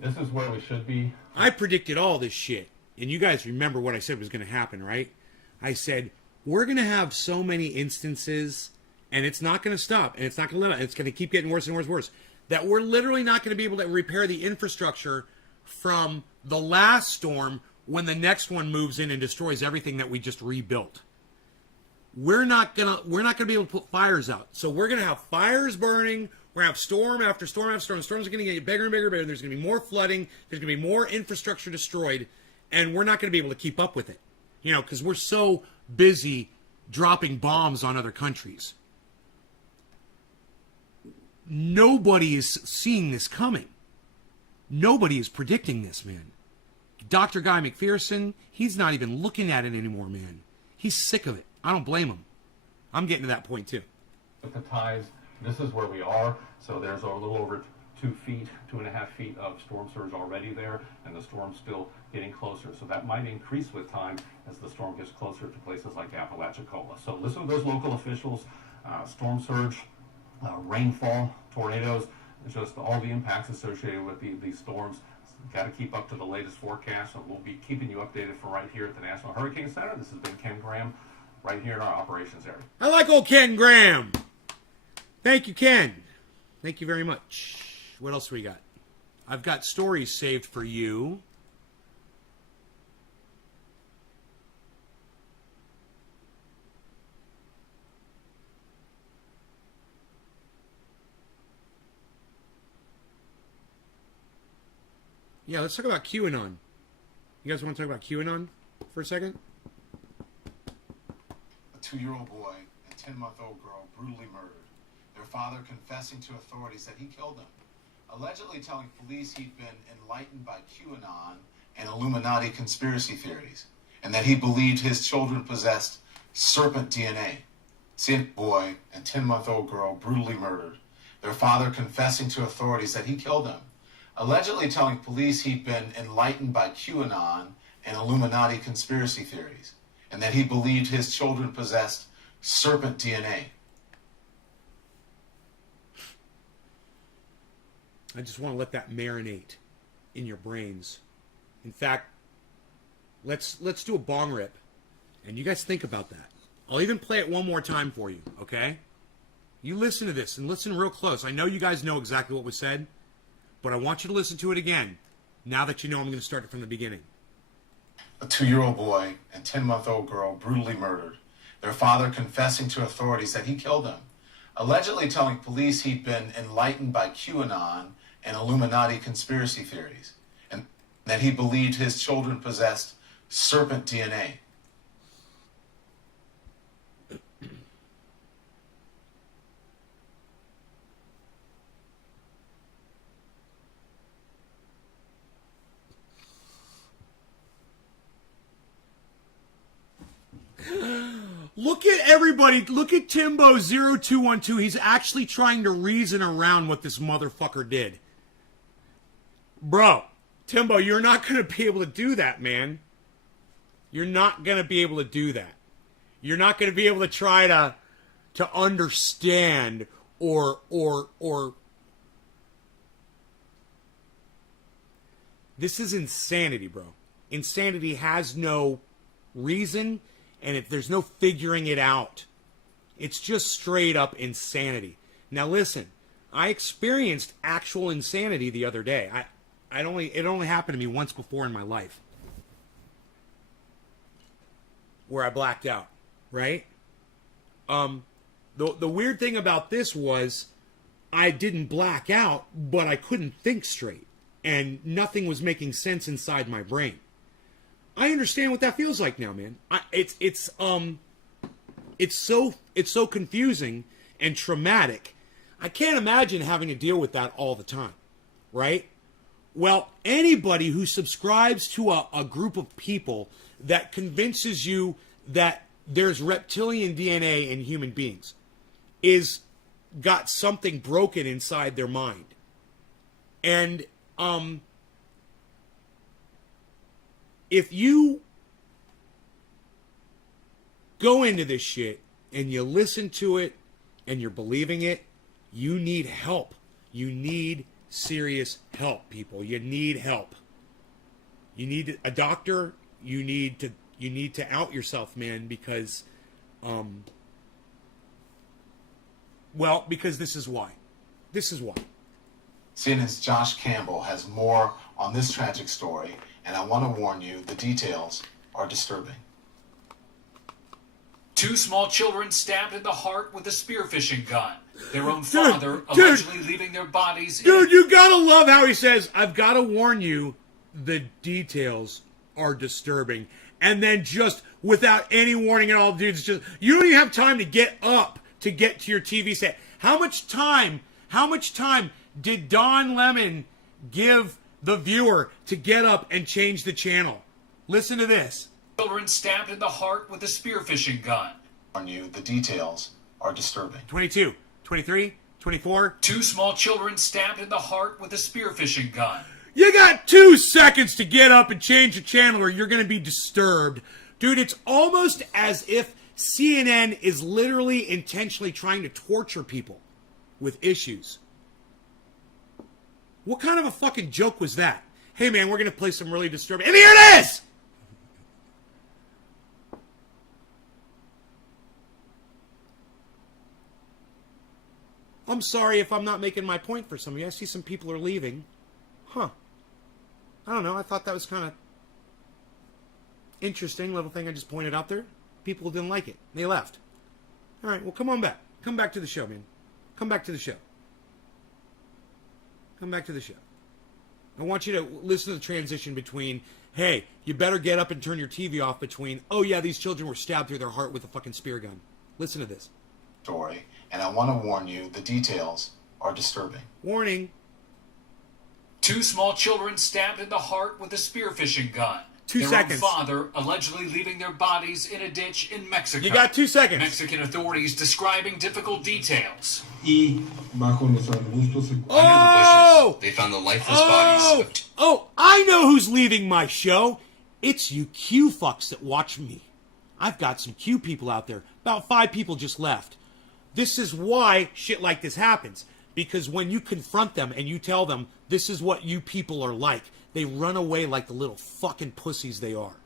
This is where we should be. I predicted all this shit, and you guys remember what I said was going to happen, right? I said, we're going to have so many instances, and it's not going to stop, and it's not going to let it. It's going to keep getting worse and worse and worse, that we're literally not going to be able to repair the infrastructure from the last storm when the next one moves in and destroys everything that we just rebuilt. We're not gonna be able to put fires out. So we're gonna have fires burning. We're gonna have storm after storm after storm. Storms are gonna get bigger and bigger and bigger. There's gonna be more flooding. There's gonna be more infrastructure destroyed, and we're not gonna be able to keep up with it. Because we're so busy dropping bombs on other countries. Nobody is seeing this coming. Nobody is predicting this, man. Dr. Guy McPherson, he's not even looking at it anymore, man. He's sick of it. I don't blame him. I'm getting to that point, too. With the tides, this is where we are. So there's a little over 2.5 feet of storm surge already there, and the storm's still getting closer. So that might increase with time as the storm gets closer to places like Apalachicola. So listen to those local officials. Storm surge, rainfall, tornadoes, just all the impacts associated with these storms. Got to keep up to the latest forecast, and we'll be keeping you updated from right here at the National Hurricane Center. This has been Ken Graham, right here in our operations area. I like old Ken Graham. Thank you, Ken. Thank you very much. What else we got? I've got stories saved for you. Yeah, let's talk about QAnon. You guys want to talk about QAnon for a second? A 2-year-old boy and 10-month-old girl brutally murdered. Their father confessing to authorities that he killed them, allegedly telling police he'd been enlightened by QAnon and Illuminati conspiracy theories, and that he believed his children possessed serpent DNA. See a boy and 10-month-old girl brutally murdered. Their father confessing to authorities that he killed them, allegedly telling police he'd been enlightened by QAnon and Illuminati conspiracy theories, and that he believed his children possessed serpent DNA. I just want to let that marinate in your brains. In fact, let's do a bong rip, and you guys think about that. I'll even play it one more time for you, okay? You listen to this, and listen real close. I know you guys know exactly what was said, but I want you to listen to it again, now that you know I'm going to start it from the beginning. A 2-year-old boy and 10-month-old girl brutally murdered. Their father confessing to authorities that he killed them, allegedly telling police he'd been enlightened by QAnon and Illuminati conspiracy theories, and that he believed his children possessed serpent DNA. Look at everybody. Look at Timbo0212. He's actually trying to reason around what this motherfucker did. Bro, Timbo, you're not going to be able to do that, man. You're not going to be able to do that. You're not going to be able to try to understand or this is insanity, bro. Insanity has no reason. And if there's no figuring it out, it's just straight up insanity. Now listen, I experienced actual insanity the other day. It only happened to me once before in my life, where I blacked out. Right? The weird thing about this was I didn't black out, but I couldn't think straight, and nothing was making sense inside my brain. I understand what that feels like now, man. It's so confusing and traumatic. I can't imagine having to deal with that all the time, right? Well, anybody who subscribes to a group of people that convinces you that there's reptilian DNA in human beings is got something broken inside their mind. And if you go into this shit and you listen to it and you're believing it, you need help. You need serious help, people. You need help. You need a doctor. You need to out yourself, man, because because this is why. This is why. CNN's Josh Campbell has more on this tragic story, and I want to warn you, the details are disturbing. 2 small children stabbed in the heart with a spearfishing gun. Their own father allegedly leaving their bodies. Dude, you gotta love how he says, I've gotta warn you, the details are disturbing. And then just without any warning at all, dudes, just you don't even have time to get up to get to your TV set. How much time did Don Lemon give the viewer to get up and change the channel? Listen to this. Children stabbed in the heart with a spearfishing gun. On you, the details are disturbing. 22, 23, 24. 2 small children stabbed in the heart with a spearfishing gun. You got 2 seconds to get up and change the channel or you're going to be disturbed. Dude, it's almost as if CNN is literally intentionally trying to torture people with issues. What kind of a fucking joke was that? Hey man, we're going to play some really disturbing... And here it is! I'm sorry if I'm not making my point for some of you. I see some people are leaving. Huh. I don't know. I thought that was kind of interesting little thing I just pointed out there. People didn't like it. They left. All right, well, come on back. Come back to the show, man. Come back to the show. Come back to the show. I want you to listen to the transition between, hey, you better get up and turn your TV off, between, oh, yeah, these children were stabbed through their heart with a fucking spear gun. Listen to this. Story, and I want to warn you, the details are disturbing. Warning. 2 small children stabbed in the heart with a spearfishing gun. 2 their seconds. Own father allegedly leaving their bodies in a ditch in Mexico. You got 2 seconds. Mexican authorities describing difficult details. Oh! They found the lifeless bodies of Oh, I know who's leaving my show. It's you Q fucks that watch me. I've got some Q people out there. About 5 people just left. This is why shit like this happens. Because when you confront them and you tell them, this is what you people are like, they run away like the little fucking pussies they are.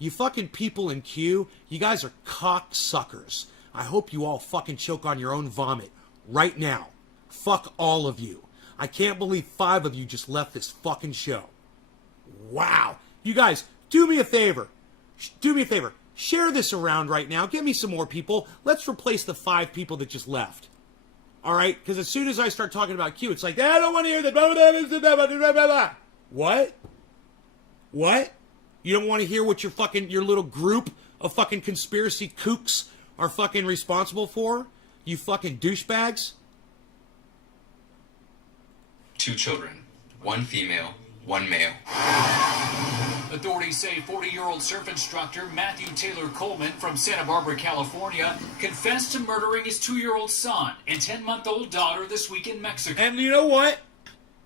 You fucking people in Q, you guys are cocksuckers. I hope you all fucking choke on your own vomit right now. Fuck all of you. I can't believe 5 of you just left this fucking show. Wow. You guys, do me a favor. Do me a favor. Share this around right now. Get me some more people. Let's replace the 5 people that just left. All right? Because as soon as I start talking about Q, it's like, I don't want to hear that. What? What? You don't want to hear what your little group of fucking conspiracy kooks are fucking responsible for? You fucking douchebags? 2 children, 1 female, 1 male. Authorities say 40-year-old surf instructor Matthew Taylor Coleman from Santa Barbara, California, confessed to murdering his 2-year-old son and 10-month-old daughter this week in Mexico. And you know what?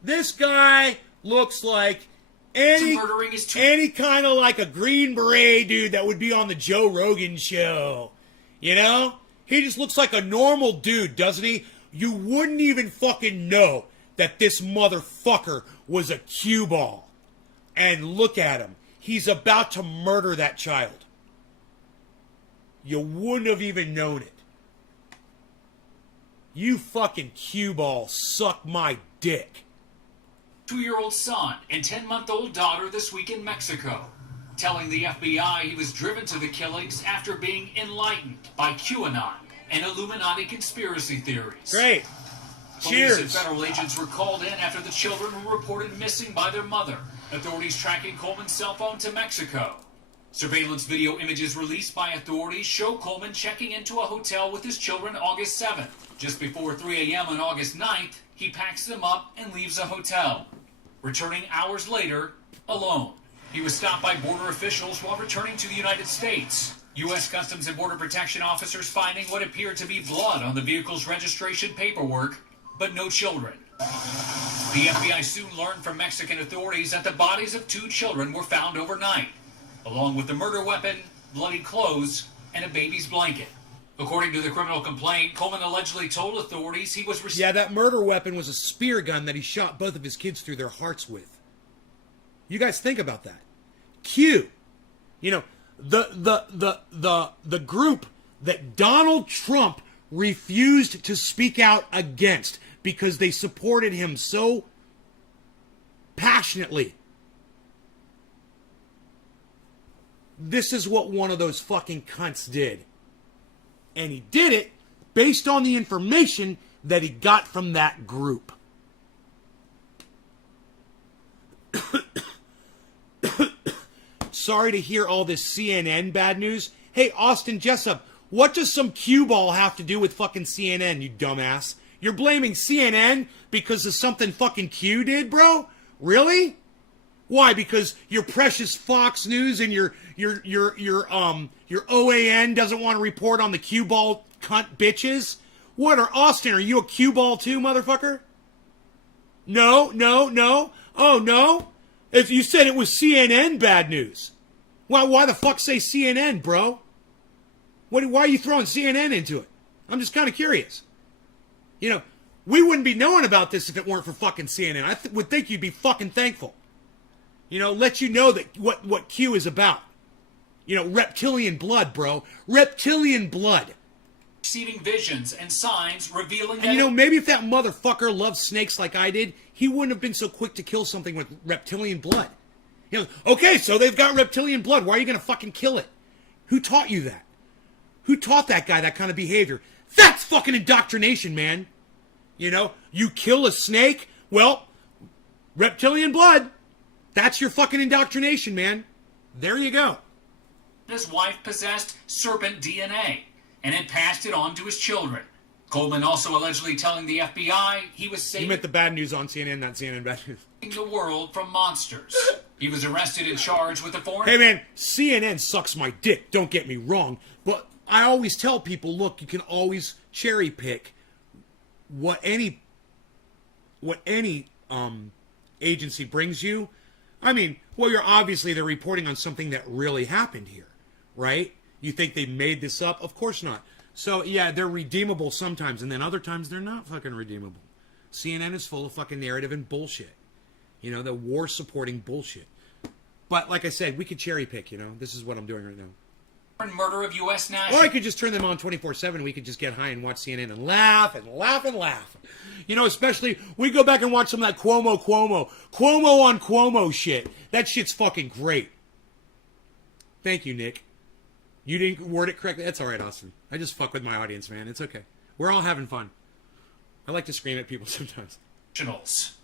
This guy looks like any kind of like a Green Beret dude that would be on the Joe Rogan show. You know? He just looks like a normal dude, doesn't he? You wouldn't even fucking know that this motherfucker was a cue ball. And look at him. He's about to murder that child. You wouldn't have even known it. You fucking cue ball suck my dick. 2-year-old son and 10-month-old daughter this week in Mexico, telling the FBI he was driven to the killings after being enlightened by QAnon and Illuminati conspiracy theories. Great. Police and Cheers. federal agents were called in after the children were reported missing by their mother. Authorities tracking Coleman's cell phone to Mexico. Surveillance video images released by authorities show Coleman checking into a hotel with his children August 7th. Just before 3 a.m. on August 9th, he packs them up and leaves the hotel, returning hours later alone. He was stopped by border officials while returning to the United States. U.S. Customs and Border Protection officers finding what appeared to be blood on the vehicle's registration paperwork, but no children. The FBI soon learned from Mexican authorities that the bodies of 2 children were found overnight, along with the murder weapon, bloody clothes, and a baby's blanket. According to the criminal complaint, Coleman allegedly told authorities he was Yeah, that murder weapon was a spear gun that he shot both of his kids through their hearts with. You guys think about that. Q. You know, the group that Donald Trump refused to speak out against because they supported him so passionately. This is what one of those fucking cunts did. And he did it based on the information that he got from that group. Sorry to hear all this CNN bad news. Hey, Austin Jessup, what does some cue ball have to do with fucking CNN, you dumbass? You're blaming CNN because of something fucking Q did, bro? Really? Why? Because your precious Fox News and your OAN doesn't want to report on the cue ball cunt bitches? What are Austin? Are you a cue ball too, motherfucker? No. Oh no. If you said it was CNN bad news, why the fuck say CNN, bro? Why are you throwing CNN into it? I'm just kind of curious. You know, we wouldn't be knowing about this if it weren't for fucking CNN. I would think you'd be fucking thankful. You know, let you know that what Q is about. You know, reptilian blood, bro. Reptilian blood. receiving visions and signs revealing that... And you know, maybe if that motherfucker loved snakes like I did, he wouldn't have been so quick to kill something with reptilian blood. You know, okay, so they've got reptilian blood. Why are you going to fucking kill it? Who taught you that? Who taught that guy that kind of behavior? That's fucking indoctrination, man. You know, you kill a snake, well, reptilian blood. That's your fucking indoctrination, man. There you go. His wife possessed serpent DNA and had passed it on to his children. Coleman also allegedly telling the FBI he was You saving meant the bad news on CNN, not CNN bad news. the world from monsters. He was arrested and charged with a foreign... Hey, man, CNN sucks my dick, don't get me wrong. But I always tell people, look, you can always cherry pick what any agency brings you. I mean, well, they're reporting on something that really happened here, right? You think they made this up? Of course not. So, yeah, they're redeemable sometimes, and then other times they're not fucking redeemable. CNN is full of fucking narrative and bullshit. You know, the war-supporting bullshit. But, like I said, we could cherry pick, you know? This is what I'm doing right now. murder of U.S. Or nationals. I could just turn them on 24/7. We could just get high and watch CNN and laugh and laugh and laugh. You know, especially, we go back and watch some of that Cuomo on Cuomo shit. That shit's fucking great. Thank you, Nick. You didn't word it correctly. That's all right, Austin. I just fuck with my audience, man. It's okay. We're all having fun. I like to scream at people sometimes. Just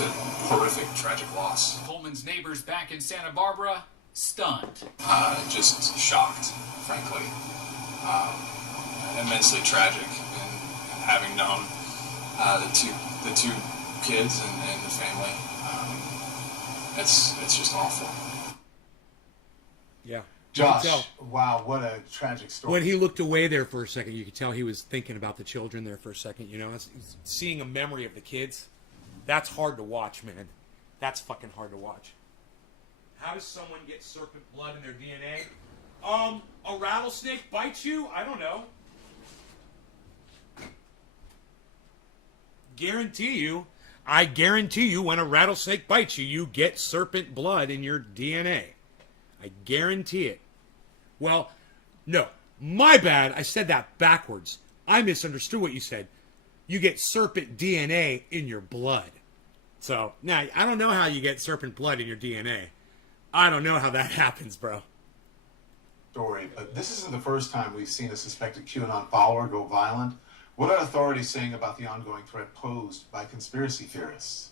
a horrific, tragic loss. Coleman's neighbors back in Santa Barbara, stunned. Just shocked, frankly. Immensely tragic. And having known the two kids and the family, it's just awful. Yeah. Josh, You could wow, what a tragic story. when he looked away there for a second, you could tell he was thinking about the children there for a second, you know? Seeing a memory of the kids, that's hard to watch, man. That's fucking hard to watch. How does someone get serpent blood in their DNA? A rattlesnake bites you? I don't know. I guarantee you when a rattlesnake bites you, you get serpent blood in your DNA. I guarantee it. Well, no, my bad. I said that backwards. I misunderstood what you said. You get serpent DNA in your blood. So, now, I don't know how you get serpent blood in your DNA. I don't know how that happens, bro. Story, but this isn't the first time we've seen a suspected QAnon follower go violent. What are authorities saying about the ongoing threat posed by conspiracy theorists?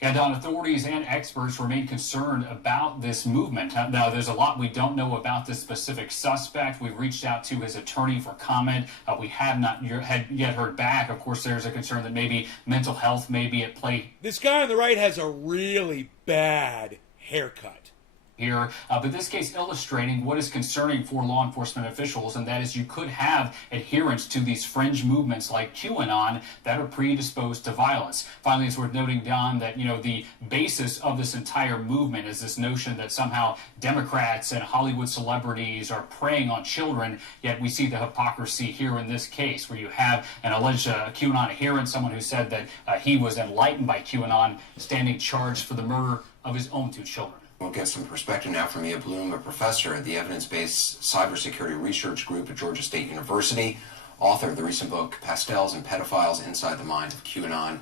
Yeah, Don, authorities and experts remain concerned about this movement. Now, there's a lot we don't know about this specific suspect. We've reached out to his attorney for comment. We have not yet heard back. Of course, there's a concern that maybe mental health may be at play. This guy on the right has a really bad haircut Here, but this case illustrating what is concerning for law enforcement officials, and that is you could have adherents to these fringe movements like QAnon that are predisposed to violence. Finally, it's worth noting, Don, that the basis of this entire movement is this notion that somehow Democrats and Hollywood celebrities are preying on children, yet we see the hypocrisy here in this case, where you have an alleged QAnon adherent, someone who said that he was enlightened by QAnon, standing charged for the murder of his own 2 children. We'll get some perspective now from Mia Bloom, a professor at the Evidence-Based Cybersecurity Research Group at Georgia State University, author of the recent book, Pastels and Pedophiles Inside the Minds of QAnon.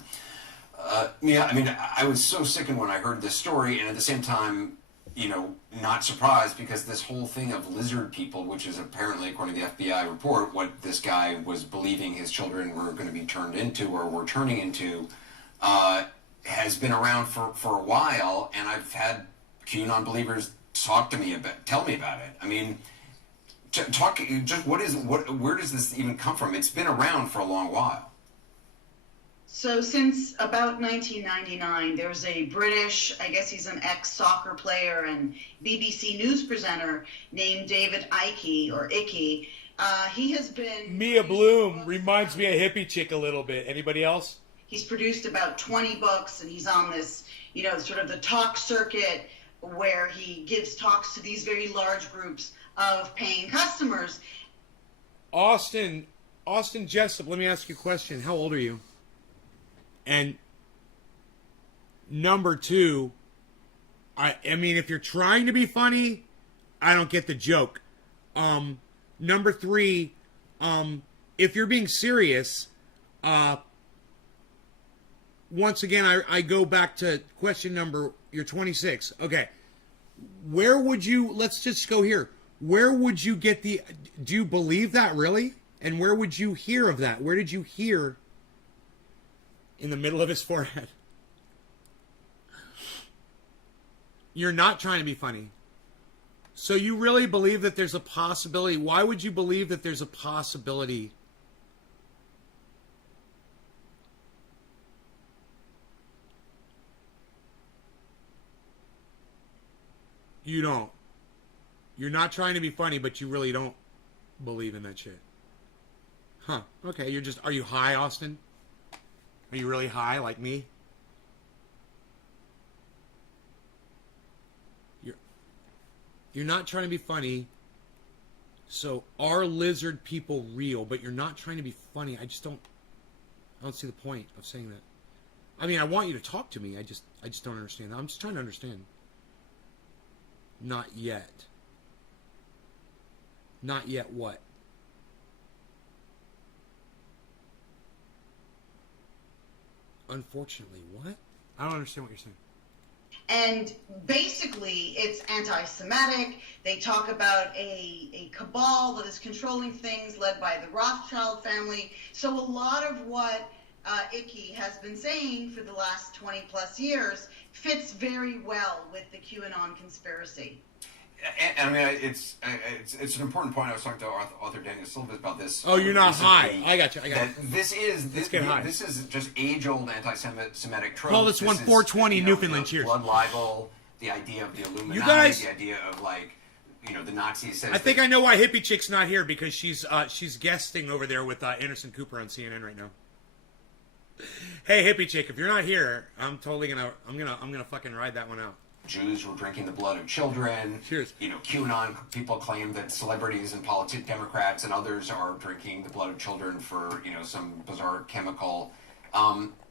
Mia, I mean, I was so sickened when I heard this story, and at the same time, not surprised, because this whole thing of lizard people, which is apparently, according to the FBI report, what this guy was believing his children were going to be turned into or were turning into, has been around for a while, and I've had QAnon believers tell me about it. I mean, where does this even come from? It's been around for a long while. So since about 1999, there's a British, I guess he's an ex-soccer player and BBC news presenter named David Icke, or Icky. He has been... Mia Bloom reminds me of Hippie Chick a little bit. Anybody else? He's produced about 20 books, and he's on this, sort of the talk circuit, where he gives talks to these very large groups of paying customers. Austin Jessup, let me ask you a question. How old are you? And number 2, I mean, if you're trying to be funny, I don't get the joke. Number 3, if you're being serious, once again, I go back to question number, you're 26. Okay. Where would you, let's just go here. Where would you get do you believe that really? And where would you hear of that? Where did you hear in the middle of his forehead? You're not trying to be funny. So you really believe that there's a possibility? Why would you believe that there's a possibility? You don't. You're not trying to be funny, but you really don't believe in that shit. Huh. Okay, are you high, Austin? Are you really high like me? You're not trying to be funny. So are lizard people real? But you're not trying to be funny. I don't see the point of saying that. I mean, I want you to talk to me. I just don't understand. I'm just trying to understand. Not yet. Not yet what? Unfortunately, what? I don't understand what you're saying. And basically, it's anti-Semitic. They talk about a cabal that is controlling things led by the Rothschild family. So a lot of what Icky has been saying for the last 20 plus years fits very well with the QAnon conspiracy. And I mean, it's an important point. I was talking to author Daniel Silva about this. Oh, you're not high. I got you. This is just age-old anti-Semitic trope. Call this one 420 Newfoundland. Cheers. Blood libel, the idea of the Illuminati, you guys, the idea of the Nazis. I think I know why Hippie Chick's not here, because she's guesting over there with Anderson Cooper on CNN right now. Hey, Hippie Chick, if you're not here, I'm gonna fucking ride that one out. Jews were drinking the blood of children. Cheers. QAnon people claim that celebrities and Democrats and others are drinking the blood of children for, some bizarre chemical.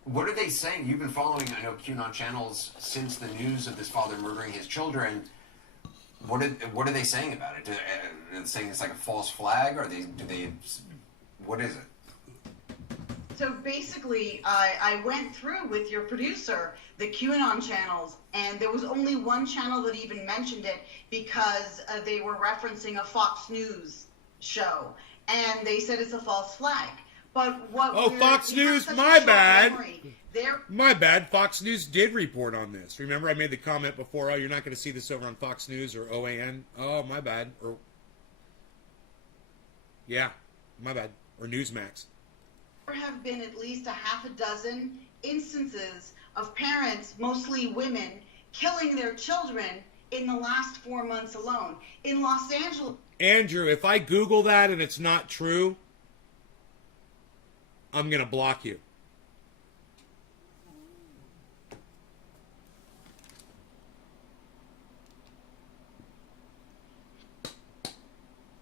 What are they saying? You've been following, I know, QAnon channels since the news of this father murdering his children. What are they saying about it? Are they saying it's like a false flag? What is it? So basically, I went through with your producer the QAnon channels, and there was only one channel that even mentioned it because they were referencing a Fox News show, and they said it's a false flag. But what? Oh, Fox we have News, such a my short bad. memory. They're My bad. Fox News did report on this. Remember, I made the comment before, oh, you're not going to see this over on Fox News or OAN? Oh, my bad. Or, yeah, my bad. Or Newsmax. There have been at least a half a dozen instances of parents, mostly women, killing their children in the last 4 months alone. In Los Angeles. Andrew, if I Google that and it's not true, I'm going to block you.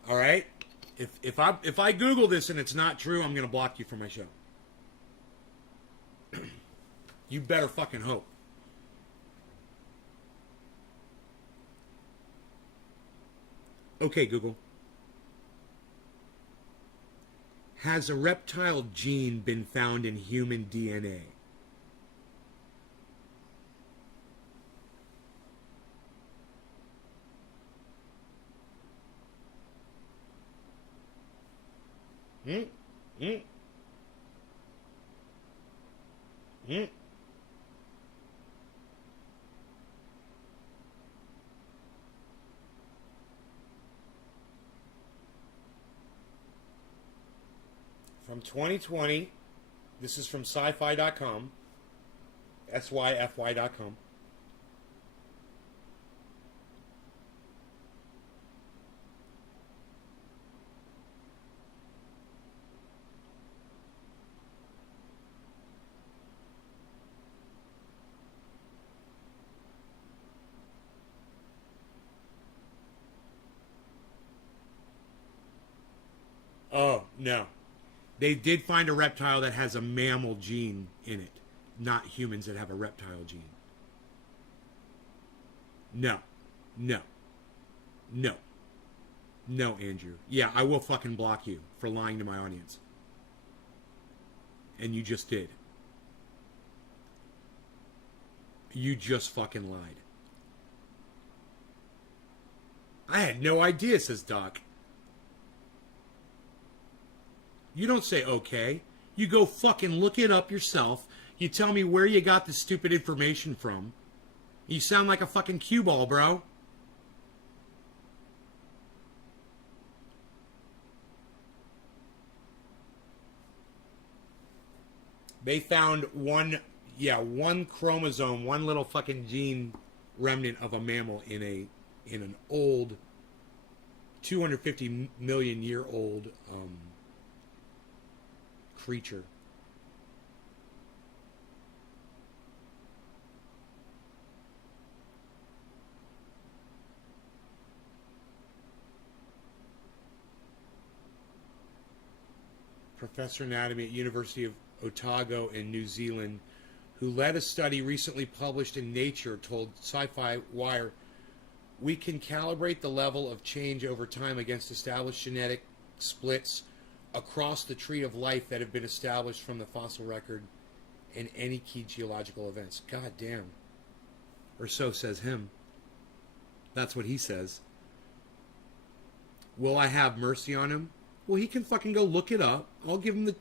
All right? If I Google this and it's not true, I'm going to block you from my show. You better fucking hope. Okay, Google. Has a reptile gene been found in human DNA? From 2020, this is from sci-fi.com, syfy.com. Oh, no. They did find a reptile that has a mammal gene in it, not humans that have a reptile gene. No. No. No. No, Andrew. Yeah, I will fucking block you for lying to my audience. And you just did. You just fucking lied. I had no idea, says Doc. You don't say okay. You go fucking look it up yourself. You tell me where you got the stupid information from. You sound like a fucking cue ball, bro. They found one chromosome, one little fucking gene remnant of a mammal in an old 250 million year old creature. Professor of anatomy at University of Otago in New Zealand, who led a study recently published in Nature, told Sci-Fi Wire, "We can calibrate the level of change over time against established genetic splits across the tree of life that have been established from the fossil record and any key geological events." God damn. Or so says him. That's what he says. Will I have mercy on him? Well, he can fucking go look it up. I'll give him the...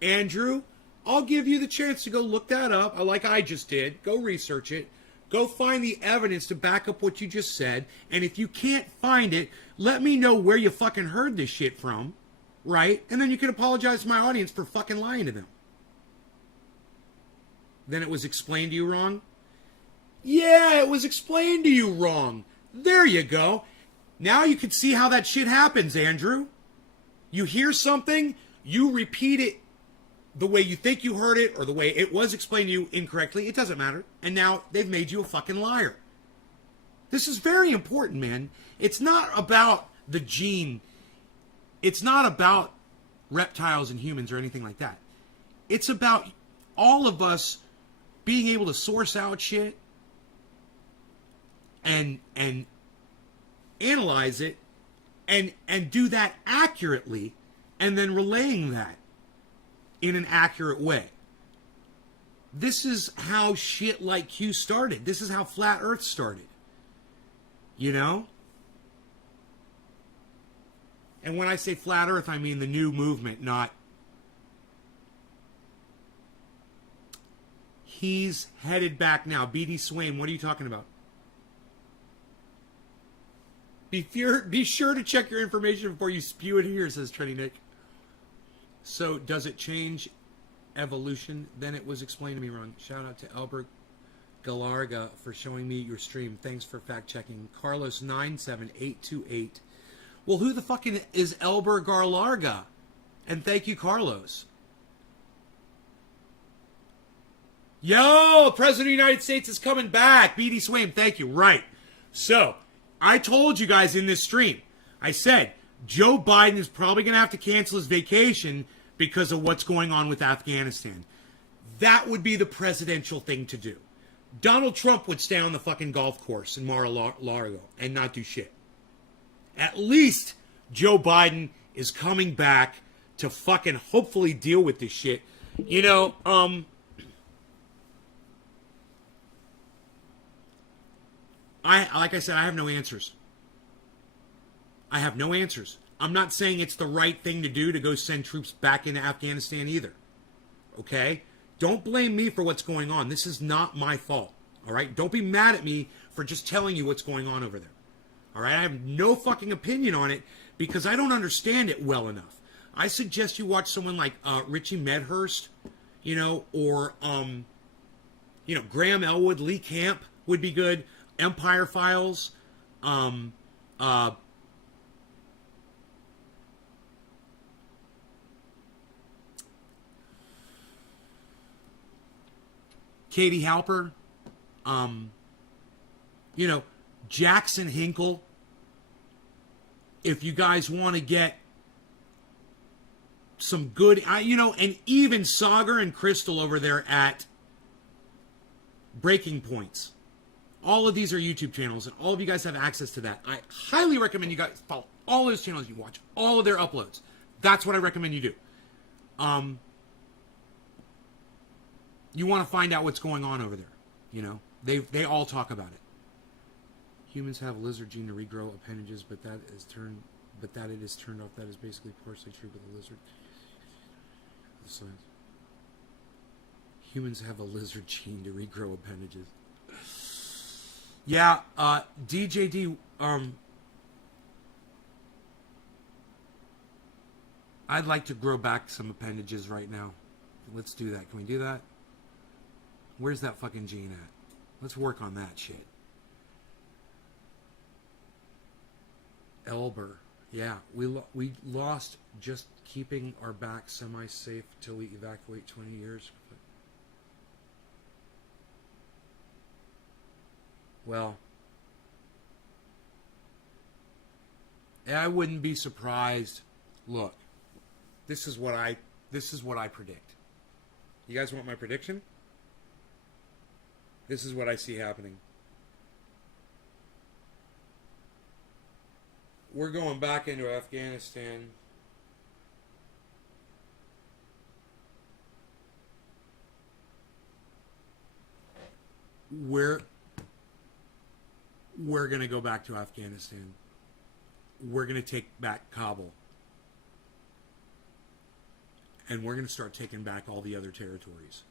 Andrew, I'll give you the chance to go look that up, like I just did. Go research it. Go find the evidence to back up what you just said. And if you can't find it, let me know where you fucking heard this shit from. Right? And then you can apologize to my audience for fucking lying to them. Then it was explained to you wrong? Yeah, it was explained to you wrong. There you go. Now you can see how that shit happens, Andrew. You hear something, you repeat it the way you think you heard it or the way it was explained to you incorrectly. It doesn't matter. And now they've made you a fucking liar. This is very important, man. It's not about the gene. It's not about reptiles and humans or anything like that. It's about all of us being able to source out shit and analyze it and do that accurately and then relaying that in an accurate way. This is how shit like Q started. This is how Flat Earth started. You know? And when I say Flat Earth, I mean the new movement, not He's headed back now. B.D. Swain, what are you talking about? Be sure to check your information before you spew it here, says Trenny Nick. So, does it change evolution? Then it was explained to me wrong. Shout out to Albert Galarga for showing me your stream. Thanks for fact checking. Carlos 97828. Well, who the fucking is Albert Galarga? And thank you, Carlos. Yo, President of the United States is coming back. B.D. Swain, thank you. Right. So, I told you guys in this stream, I said, Joe Biden is probably going to have to cancel his vacation because of what's going on with Afghanistan. That would be the presidential thing to do. Donald Trump would stay on the fucking golf course in Mar-a-Lago and not do shit. At least Joe Biden is coming back to fucking hopefully deal with this shit. You know, like I said, I have no answers. I have no answers. I'm not saying it's the right thing to do to go send troops back into Afghanistan either. Okay? Don't blame me for what's going on. This is not my fault. All right? Don't be mad at me for just telling you what's going on over there. All right? I have no fucking opinion on it because I don't understand it well enough. I suggest you watch someone like Richie Medhurst, you know, or, you know, Graham Elwood, Lee Camp would be good. Empire Files, Katie Halper, you know, Jackson Hinkle. If you guys want to get some good, you know, and even Sagar and Crystal over there at Breaking Points. All of these are YouTube channels, and all of you guys have access to that. I highly recommend you guys follow all those channels. You watch all of their uploads. That's what I recommend you do. You want to find out what's going on over there. You know, they all talk about it. Humans have a lizard gene to regrow appendages, but that it is turned off. That is basically partially true with the lizard. Humans have a lizard gene to regrow appendages. Yeah, DJD, I'd like to grow back some appendages right now. Let's do that. Can we do that? Where's that fucking gene at? Let's work on that shit. Elber. Yeah, we lost just keeping our back semi-safe till we evacuate 20 years. Well, I wouldn't be surprised. Look, this is what I predict. You guys want my prediction? This is what I see happening. We're going back into Afghanistan. We're going to go back to Afghanistan. We're going to take back Kabul. And we're going to start taking back all the other territories.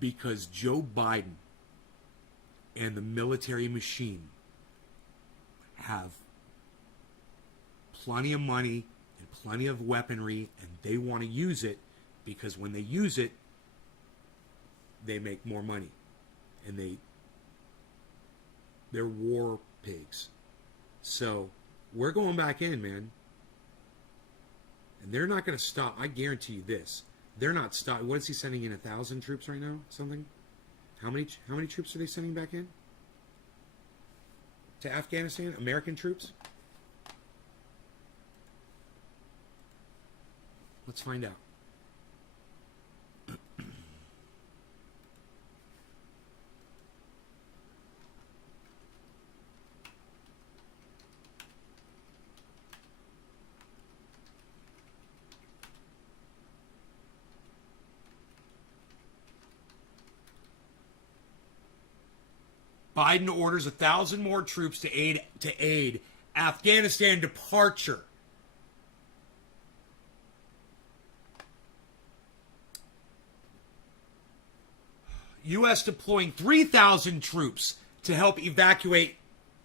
Because Joe Biden and the military machine have plenty of money and plenty of weaponry, and they want to use it because when they use it, they make more money. And they're war pigs. So we're going back in, man. And they're not going to stop. I guarantee you this. They're not stopping. What is he sending in? 1,000 troops right now? Something? How many troops are they sending back in? To Afghanistan? American troops? Let's find out. Biden orders 1,000 more troops to aid Afghanistan departure. U.S. deploying 3,000 troops to help evacuate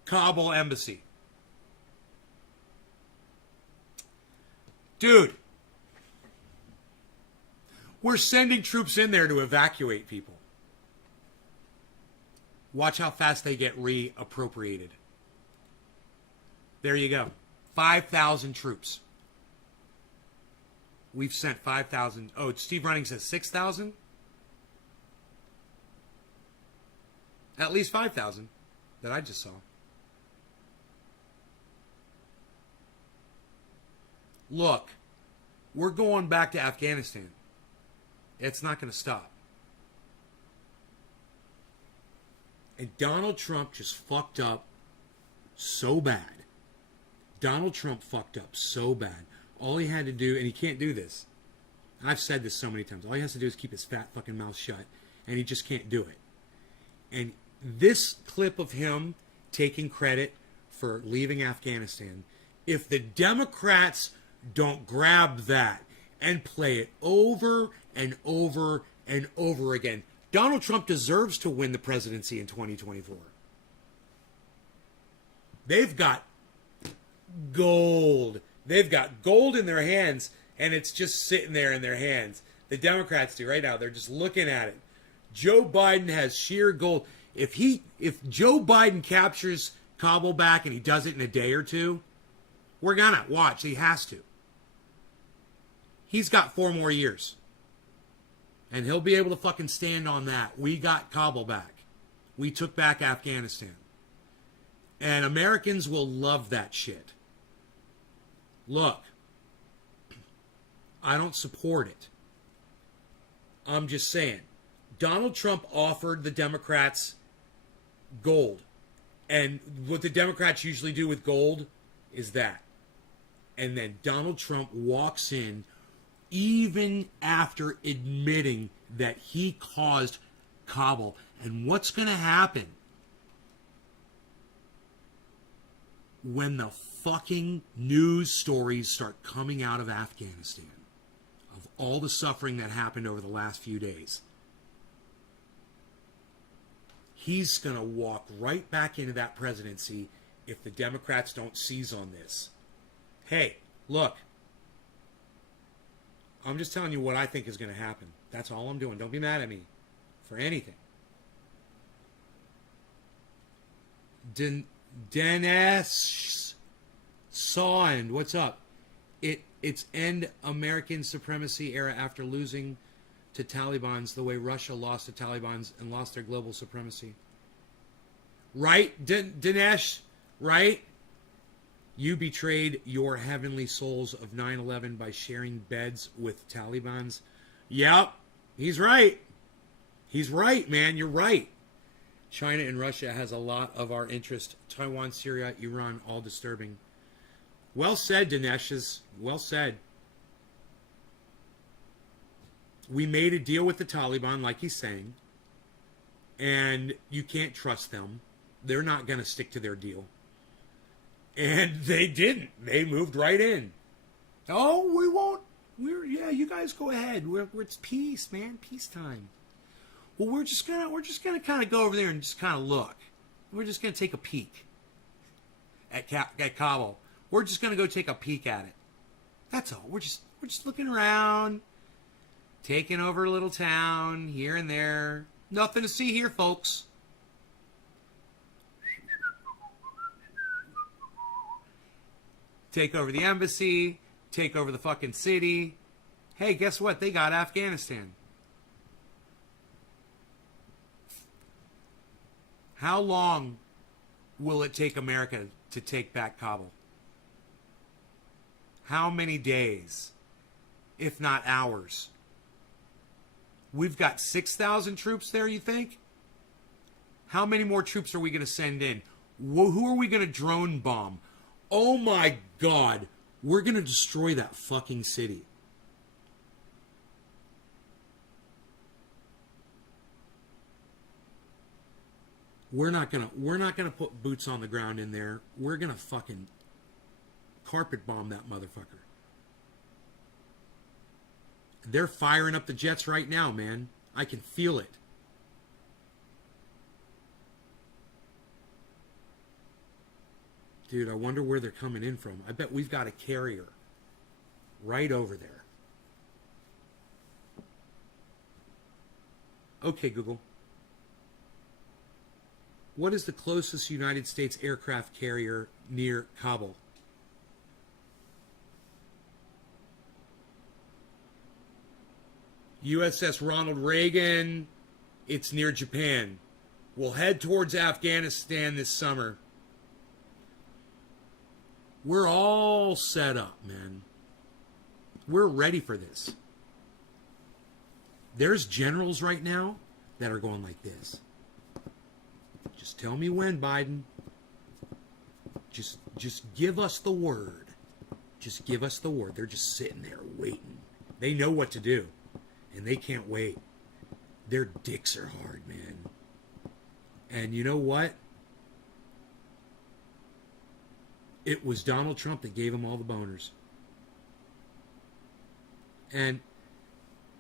Kabul embassy. Dude, we're sending troops in there to evacuate people. Watch how fast they get reappropriated. There you go. 5,000 troops. We've sent 5,000. Oh, Steve Running says 6,000? At least 5,000 that I just saw. Look, we're going back to Afghanistan. It's not going to stop. And Donald Trump just fucked up so bad. Donald Trump fucked up so bad. All he had to do, and he can't do this. I've said this so many times. All he has to do is keep his fat fucking mouth shut. And he just can't do it. And this clip of him taking credit for leaving Afghanistan, if the Democrats don't grab that and play it over and over and over again, Donald Trump deserves to win the presidency in 2024. They've got gold. They've got gold in their hands, and it's just sitting there in their hands. The Democrats do right now. They're just looking at it. Joe Biden has sheer gold. If Joe Biden captures Kabul back and he does it in a day or two, we're gonna watch. He has to. He's got 4 more years. And he'll be able to fucking stand on that. We got Kabul back. We took back Afghanistan. And Americans will love that shit. Look, I don't support it. I'm just saying. Donald Trump offered the Democrats gold. And what the Democrats usually do with gold is that. And then Donald Trump walks in even after admitting that he caused Kabul. And what's going to happen when the fucking news stories start coming out of Afghanistan of all the suffering that happened over the last few days? He's going to walk right back into that presidency if the Democrats don't seize on this. Hey, look. I'm just telling you what I think is going to happen. That's all I'm doing. Don't be mad at me for anything. Dennis Sawand, what's up? It's end American supremacy era after losing to Taliban's the way Russia lost to Taliban's and lost their global supremacy. Right, Dinesh? Right? You betrayed your heavenly souls of 9/11 by sharing beds with Talibans. Yep, he's right. He's right, man. You're right. China and Russia has a lot of our interest. Taiwan, Syria, Iran, all disturbing. Well said, Dinesh. Well said. We made a deal with the Taliban, like he's saying, and you can't trust them. They're not going to stick to their deal. And they didn't. They moved right in. Oh, we won't. Yeah, you guys go ahead. It's peace, man. Peacetime. Well, we're just gonna kind of go over there and just kind of look. We're just gonna take a peek at Kabul. We're just gonna go take a peek at it. That's all. We're just looking around, taking over a little town here and there. Nothing to see here, folks. Take over the embassy, take over the fucking city. Hey, guess what? They got Afghanistan. How long will it take America to take back Kabul? How many days, if not hours? We've got 6,000 troops there, you think? How many more troops are we going to send in? Who are we going to drone bomb? Oh my God, we're going to destroy that fucking city. We're not gonna put boots on the ground in there. We're gonna fucking carpet bomb that motherfucker. They're firing up the jets right now, man. I can feel it. Dude, I wonder where they're coming in from. I bet we've got a carrier right over there. Okay, Google. What is the closest United States aircraft carrier near Kabul? USS Ronald Reagan. It's near Japan. We'll head towards Afghanistan this summer. We're all set up, man. We're ready for this. There's generals right now that are going like this. Just tell me when, Biden. Just give us the word. Just give us the word. They're just sitting there waiting. They know what to do, and they can't wait. Their dicks are hard, man. And you know what? It was Donald Trump that gave them all the boners. And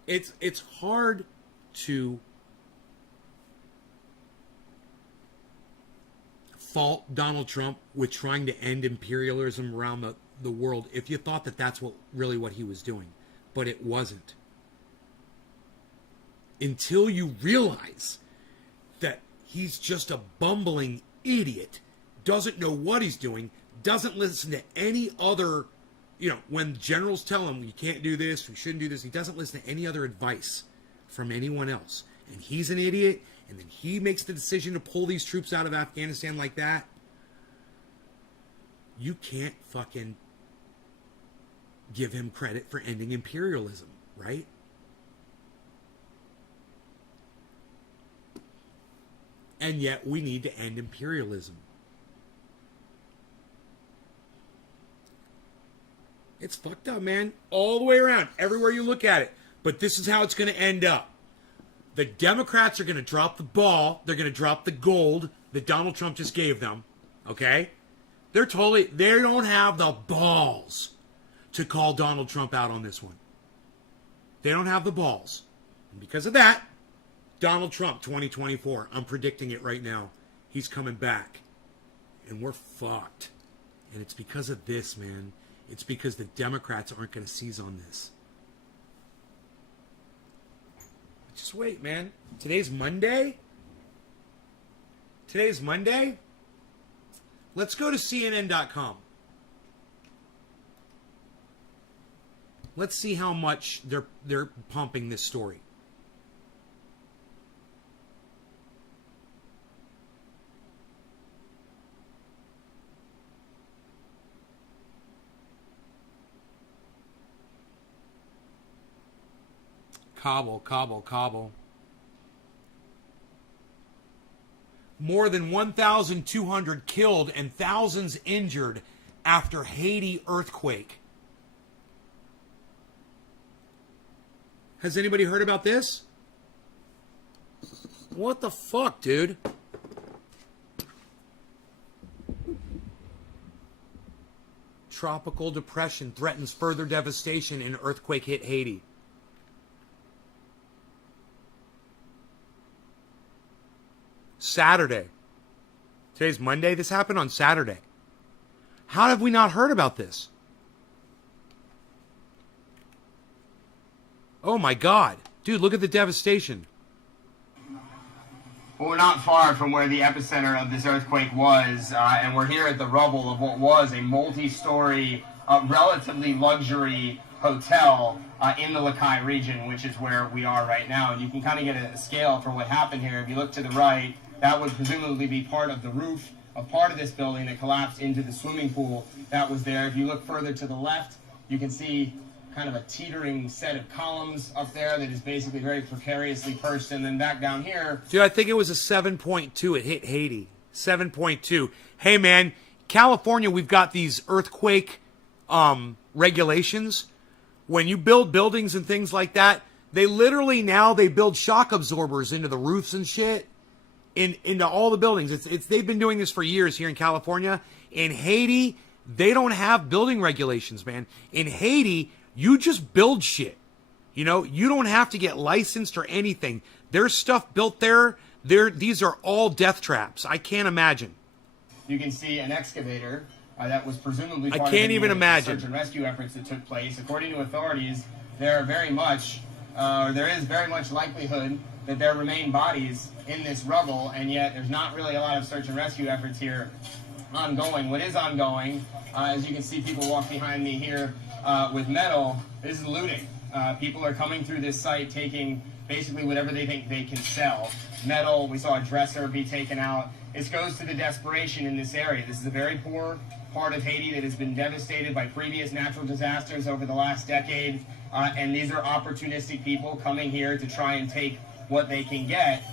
it's hard to fault Donald Trump with trying to end imperialism around the world if you thought that that's really what he was doing. But it wasn't. Until you realize that he's just a bumbling idiot, doesn't know what he's doing, doesn't listen to any other, when generals tell him, you can't do this, we shouldn't do this, he doesn't listen to any other advice from anyone else. And he's an idiot, and then he makes the decision to pull these troops out of Afghanistan like that. You can't fucking give him credit for ending imperialism, right? And yet we need to end imperialism. It's fucked up, man. All the way around. Everywhere you look at it. But this is how it's going to end up. The Democrats are going to drop the ball. They're going to drop the gold that Donald Trump just gave them. Okay? They don't have the balls to call Donald Trump out on this one. They don't have the balls. And because of that, Donald Trump 2024, I'm predicting it right now. He's coming back. And we're fucked. And it's because of this, man. It's because the Democrats aren't going to seize on this. Just wait, man. Today's Monday? Let's go to CNN.com. Let's see how much they're pumping this story. Kabul. More than 1,200 killed and thousands injured after Haiti earthquake. Has anybody heard about this? What the fuck, dude? Tropical depression threatens further devastation in earthquake hit Haiti. Saturday. Today's Monday. This happened on Saturday. How have we not heard about this? Oh my God. Dude, look at the devastation. Well, we're not far from where the epicenter of this earthquake was, and we're here at the rubble of what was a multi-story, relatively luxury hotel in the Lakai region, which is where we are right now. And you can kind of get a scale for what happened here. If you look to the right, that would presumably be part of the roof of part of this building that collapsed into the swimming pool that was there. If you look further to the left, you can see kind of a teetering set of columns up there that is basically very precariously perched. And then back down here. Dude, I think it was a 7.2. It hit Haiti. 7.2. Hey, man, California, we've got these earthquake regulations. When you build buildings and things like that, they literally now they build shock absorbers into the roofs and shit. Into all the buildings. They've been doing this for years here in California. In Haiti, they don't have building regulations, man. In Haiti, you just build shit. You don't have to get licensed or anything. There's stuff built there. These are all death traps. I can't imagine. you can see an excavator that was presumably I part can't of the even imagine. search and rescue efforts that took place. According to authorities, there is very much likelihood that there remain bodies in this rubble, and yet there's not really a lot of search and rescue efforts here ongoing. What is ongoing, as you can see people walk behind me here with metal, this is looting. People are coming through this site taking basically whatever they think they can sell. Metal, we saw a dresser be taken out. This goes to the desperation in this area. This is a very poor part of Haiti that has been devastated by previous natural disasters over the last decade, and these are opportunistic people coming here to try and take what they can get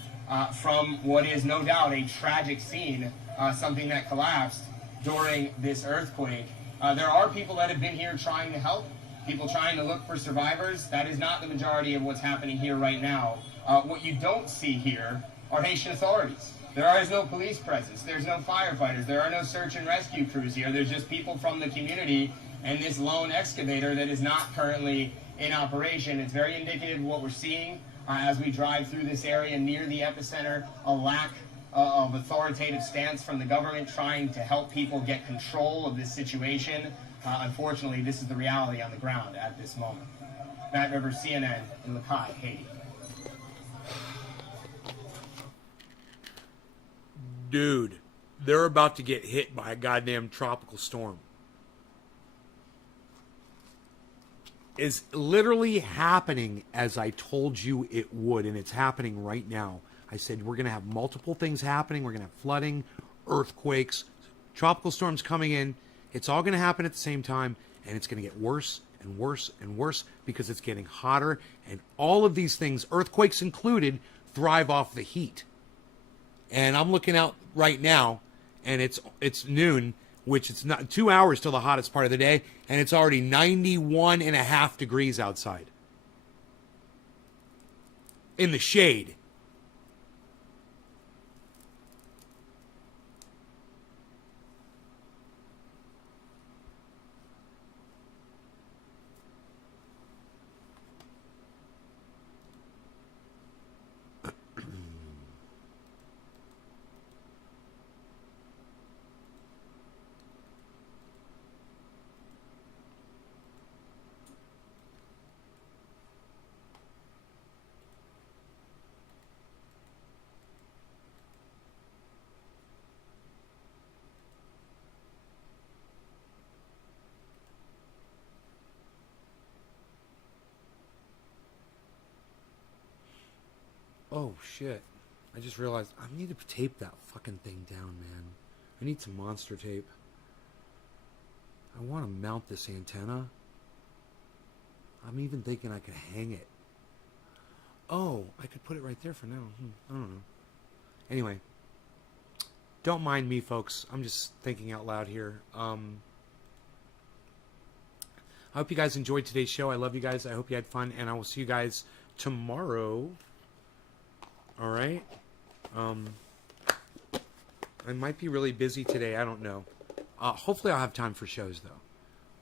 from what is no doubt a tragic scene, something that collapsed during this earthquake. There are people that have been here trying to help, people trying to look for survivors. That is not the majority of what's happening here right now. What you don't see here are Haitian authorities. There is no police presence. There's no firefighters. There are no search and rescue crews here. There's just people from the community and this lone excavator that is not currently in operation. It's very indicative of what we're seeing as we drive through this area near the epicenter, a lack of authoritative stance from the government trying to help people get control of this situation. Unfortunately, this is the reality on the ground at this moment. Matt Rivers, CNN in Lakai, Haiti. Dude, they're about to get hit by a goddamn tropical storm. Is literally happening as I told you it would, and it's happening right now. I said we're going to have multiple things happening. We're going to have flooding, earthquakes, tropical storms coming in. It's all going to happen at the same time, and it's going to get worse and worse and worse because it's getting hotter, and all of these things, earthquakes included, thrive off the heat. And I'm looking out right now, and it's noon, which it's not 2 hours till the hottest part of the day, and it's already 91.5 degrees outside. In the shade. Oh, shit. I just realized I need to tape that fucking thing down, man. I need some monster tape. I want to mount this antenna. I'm even thinking I could hang it. Oh, I could put it right there for now. I don't know. Anyway. Don't mind me, folks. I'm just thinking out loud here. I hope you guys enjoyed today's show. I love you guys. I hope you had fun. And I will see you guys tomorrow. All right. I might be really busy today. I don't know. Hopefully I'll have time for shows, though.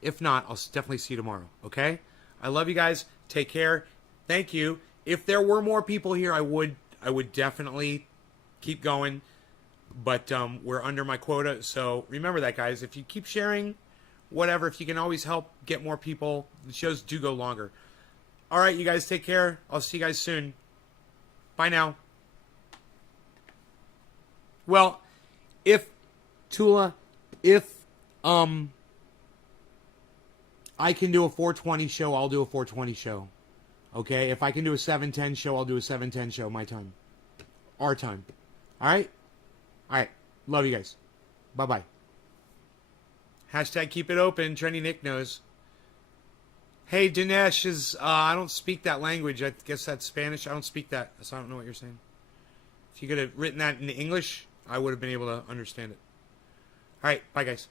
If not, I'll definitely see you tomorrow. Okay? I love you guys. Take care. Thank you. If there were more people here, I would definitely keep going. But we're under my quota. So remember that, guys. If you keep sharing, whatever, if you can always help get more people, the shows do go longer. All right, you guys take care. I'll see you guys soon. Bye now. Well, if I can do a 420 show, I'll do a 420 show. Okay? If I can do a 710 show, I'll do a 710 show, my time. Our time. All right? All right. Love you guys. Bye-bye. Hashtag keep it open. Trendy Nick knows. Hey, Dinesh is, I don't speak that language. I guess that's Spanish. I don't speak that, so I don't know what you're saying. If you could have written that in English, I would have been able to understand it. All right. Bye, guys.